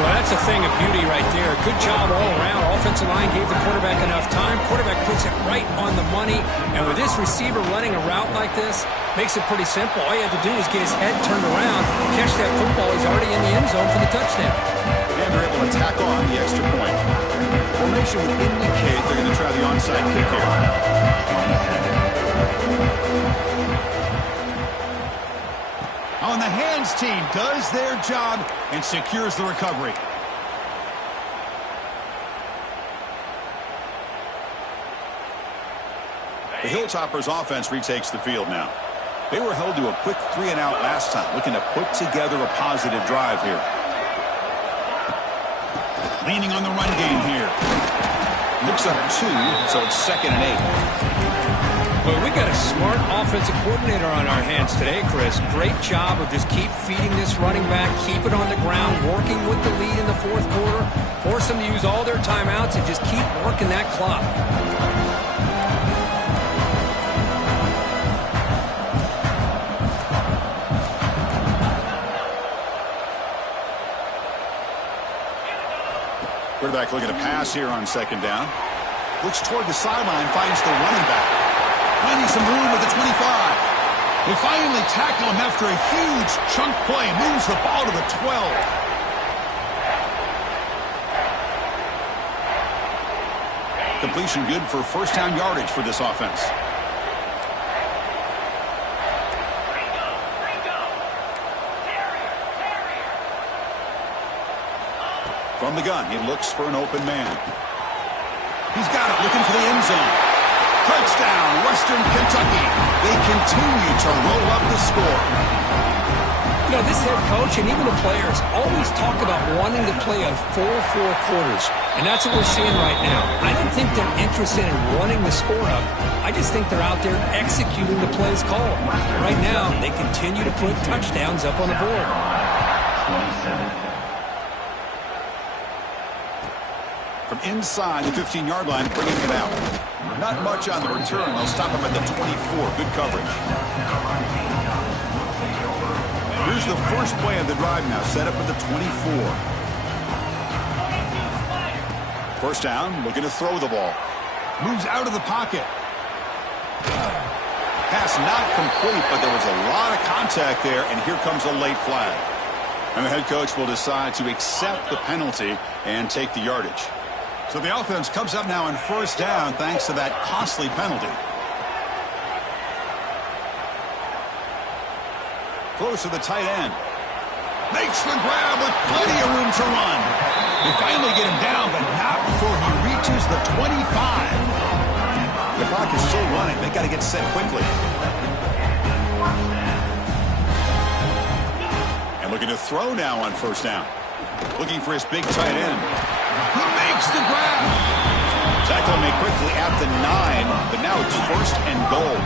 Well, that's a thing of beauty right there. Good job all around. Offensive line gave the quarterback enough time. Quarterback puts it right on the money. And with this receiver running a route like this, makes it pretty simple. All you have to do is get his head turned around, catch that football. He's already in the end zone for the touchdown. And they're able to tackle on the extra point. Formation would indicate they're going to try the onside kick here. On the hands team does their job and secures the recovery. The Hilltoppers offense retakes the field now. They were held to a quick 3-and-out last time, looking to put together a positive drive here. Leaning on the run game here. Looks up 2, so it's 2nd and 8. Well, we got a smart offensive coordinator on our hands today, Chris. Great job of just keep feeding this running back, keep it on the ground, working with the lead in the fourth quarter, force them to use all their timeouts, and just keep working that clock. Quarterback looking to pass here on 2nd down. Looks toward the sideline, finds the running back. Finding some room with the 25. They finally tackle him after a huge chunk play. Moves the ball to the 12. Completion good for first down yardage for this offense. From the gun, he looks for an open man. He's got it, looking for the end zone. Touchdown, Western Kentucky. They continue to roll up the score. You know, this head coach and even the players always talk about wanting to play a full 4 quarters. And that's what we're seeing right now. I don't think they're interested in running the score up. I just think they're out there executing the plays called. Right now, they continue to put touchdowns up on the board. 27. From inside the 15-yard line, bringing it out. Not much on the return. They'll stop him at the 24. Good coverage. Here's the first play of the drive now, set up at the 24. First down, looking to throw the ball. Moves out of the pocket. pass not complete, but there was a lot of contact there, and here comes a late flag. And the head coach will decide to accept the penalty and take the yardage. So the offense comes up now on first down thanks to that costly penalty. Close to the tight end. Makes the grab with plenty of room to run. They finally get him down, but not before he reaches the 25. The clock is still running. They got to get set quickly. And looking to throw now on first down. Looking for his big tight end. He makes the grab. Tackle made quickly at the 9, but now it's first and goal.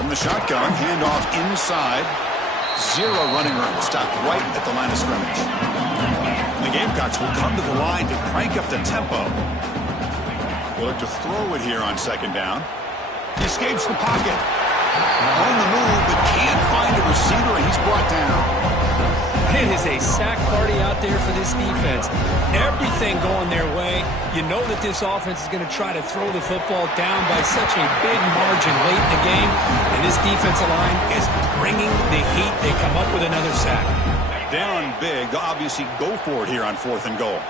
From the shotgun, handoff inside. 0 running room. Stopped right at the line of scrimmage. And the Gamecocks will come to the line to crank up the tempo. They'll look to throw it here on second down. He escapes the pocket. On the move, but can't find a receiver, and he's brought down. It is a sack party out there for this defense. Everything going their way. You know that this offense is going to try to throw the football down by such a big margin late in the game. And this defensive line is bringing the heat. They come up with another sack. Down big. They'll obviously go for it here on 4th and goal.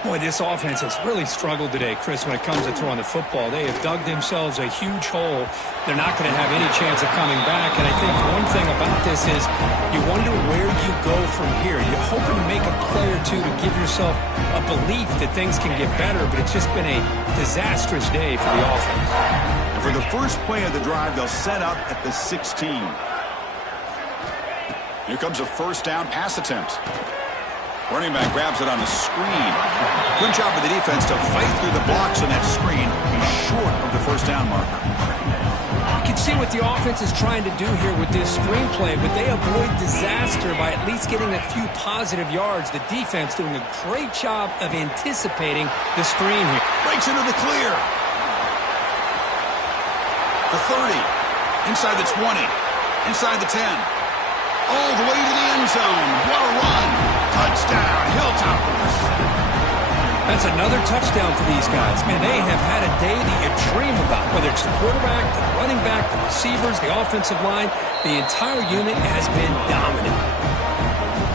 Boy, this offense has really struggled today, Chris, when it comes to throwing the football. They have dug themselves a huge hole. They're not going to have any chance of coming back. And I think one thing about this is you wonder where you go from here. You're hoping to make a play or two to give yourself a belief that things can get better, but it's just been a disastrous day for the offense. And for the first play of the drive, they'll set up at the 16. Here comes a first down pass attempt. Running back grabs it on the screen. Good job of the defense to fight through the blocks on that screen. He's short of the first down marker. You can see what the offense is trying to do here with this screenplay, but they avoid disaster by at least getting a few positive yards. The defense doing a great job of anticipating the screen here. Breaks into the clear. The 30. Inside the 20. Inside the 10. All the way to the end zone. What a run. Touchdown, Hilltoppers. That's another touchdown for these guys. Man, they have had a day that you dream about, whether it's the quarterback, the running back, the receivers, the offensive line. The entire unit has been dominant.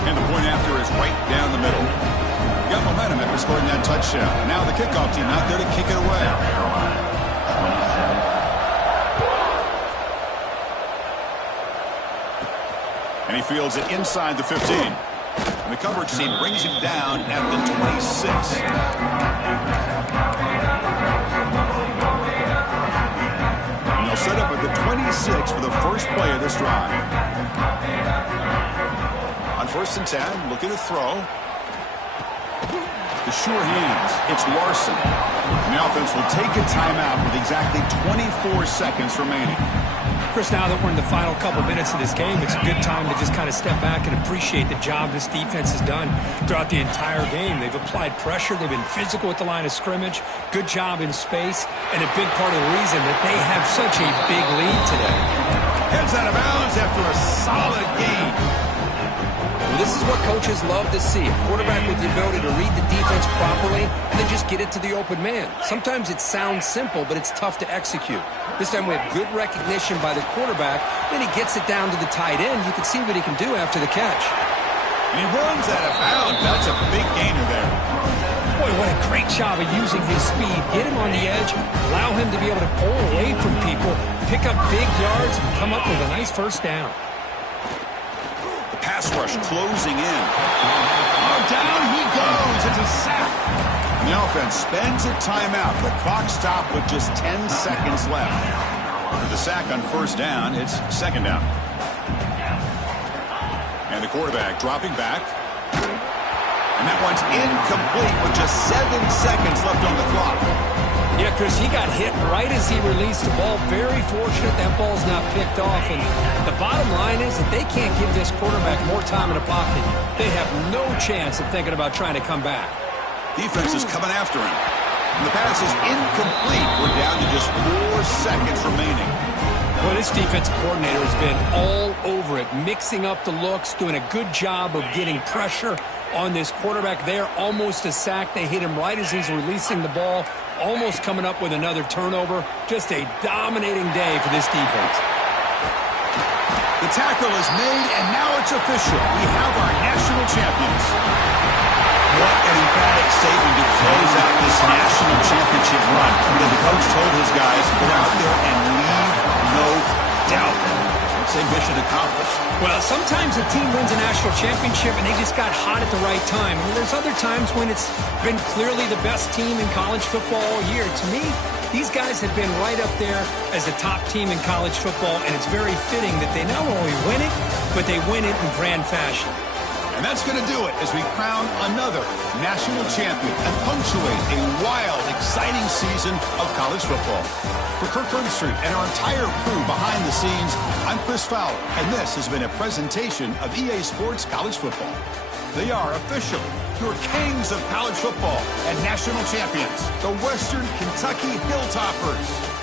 And the point after is right down the middle. Got momentum after scoring that touchdown. Now the kickoff team out there to kick it away. And he fields it inside the 15. And the coverage team brings him down at the 26. And they'll set up at the 26 for the first play of this drive. On 1st and 10, looking to throw. The sure hands. It's Larson. And the offense will take a timeout with exactly 24 seconds remaining. Chris, now that we're in the final couple minutes of this game, it's a good time to just kind of step back and appreciate the job this defense has done throughout the entire game. They've applied pressure. They've been physical at the line of scrimmage. Good job in space. And a big part of the reason that they have such a big lead today. Heads out of bounds after a solid game. Well, this is what coaches love to see. A quarterback with the ability to read the defense properly and then just get it to the open man. Sometimes it sounds simple, but it's tough to execute. This time we have good recognition by the quarterback. Then he gets it down to the tight end. You can see what he can do after the catch. And he runs out of bounds. That's a big gainer there. Boy, what a great job of using his speed. Get him on the edge, allow him to be able to pull away from people, pick up big yards, and come up with a nice first down. The pass rush closing in. Oh, down he goes. It's a sack. And the offense spends a timeout. The clock stopped with just 10 seconds left. For the sack on first down, it's second down. And the quarterback dropping back. And that one's incomplete with just 7 seconds left on the clock. Yeah, Chris, he got hit right as he released the ball. Very fortunate that ball's not picked off. And the bottom line is that they can't give this quarterback more time in the pocket. They have no chance of thinking about trying to come back. Defense is coming after him. And the pass is incomplete. We're down to just 4 seconds remaining. Well, this defensive coordinator has been all over it, mixing up the looks, doing a good job of getting pressure on this quarterback there. Almost a sack. They hit him right as he's releasing the ball. almost coming up with another turnover. Just a dominating day for this defense. The tackle is made, and now it's official. We have our national champions. What an emphatic statement to close out this national championship run. The coach told his guys, go out there and leave no doubt. I'd say mission accomplished. Well, sometimes a team wins a national championship and they just got hot at the right time. And there's other times when it's been clearly the best team in college football all year. To me, these guys have been right up there as the top team in college football, and it's very fitting that they not only win it, but they win it in grand fashion. And that's going to do it as we crown another national champion and punctuate a wild, exciting season of college football. For Kirk Herbstreit and our entire crew behind the scenes, I'm Chris Fowler, and this has been a presentation of EA Sports College Football. They are officially your kings of college football and national champions, the Western Kentucky Hilltoppers.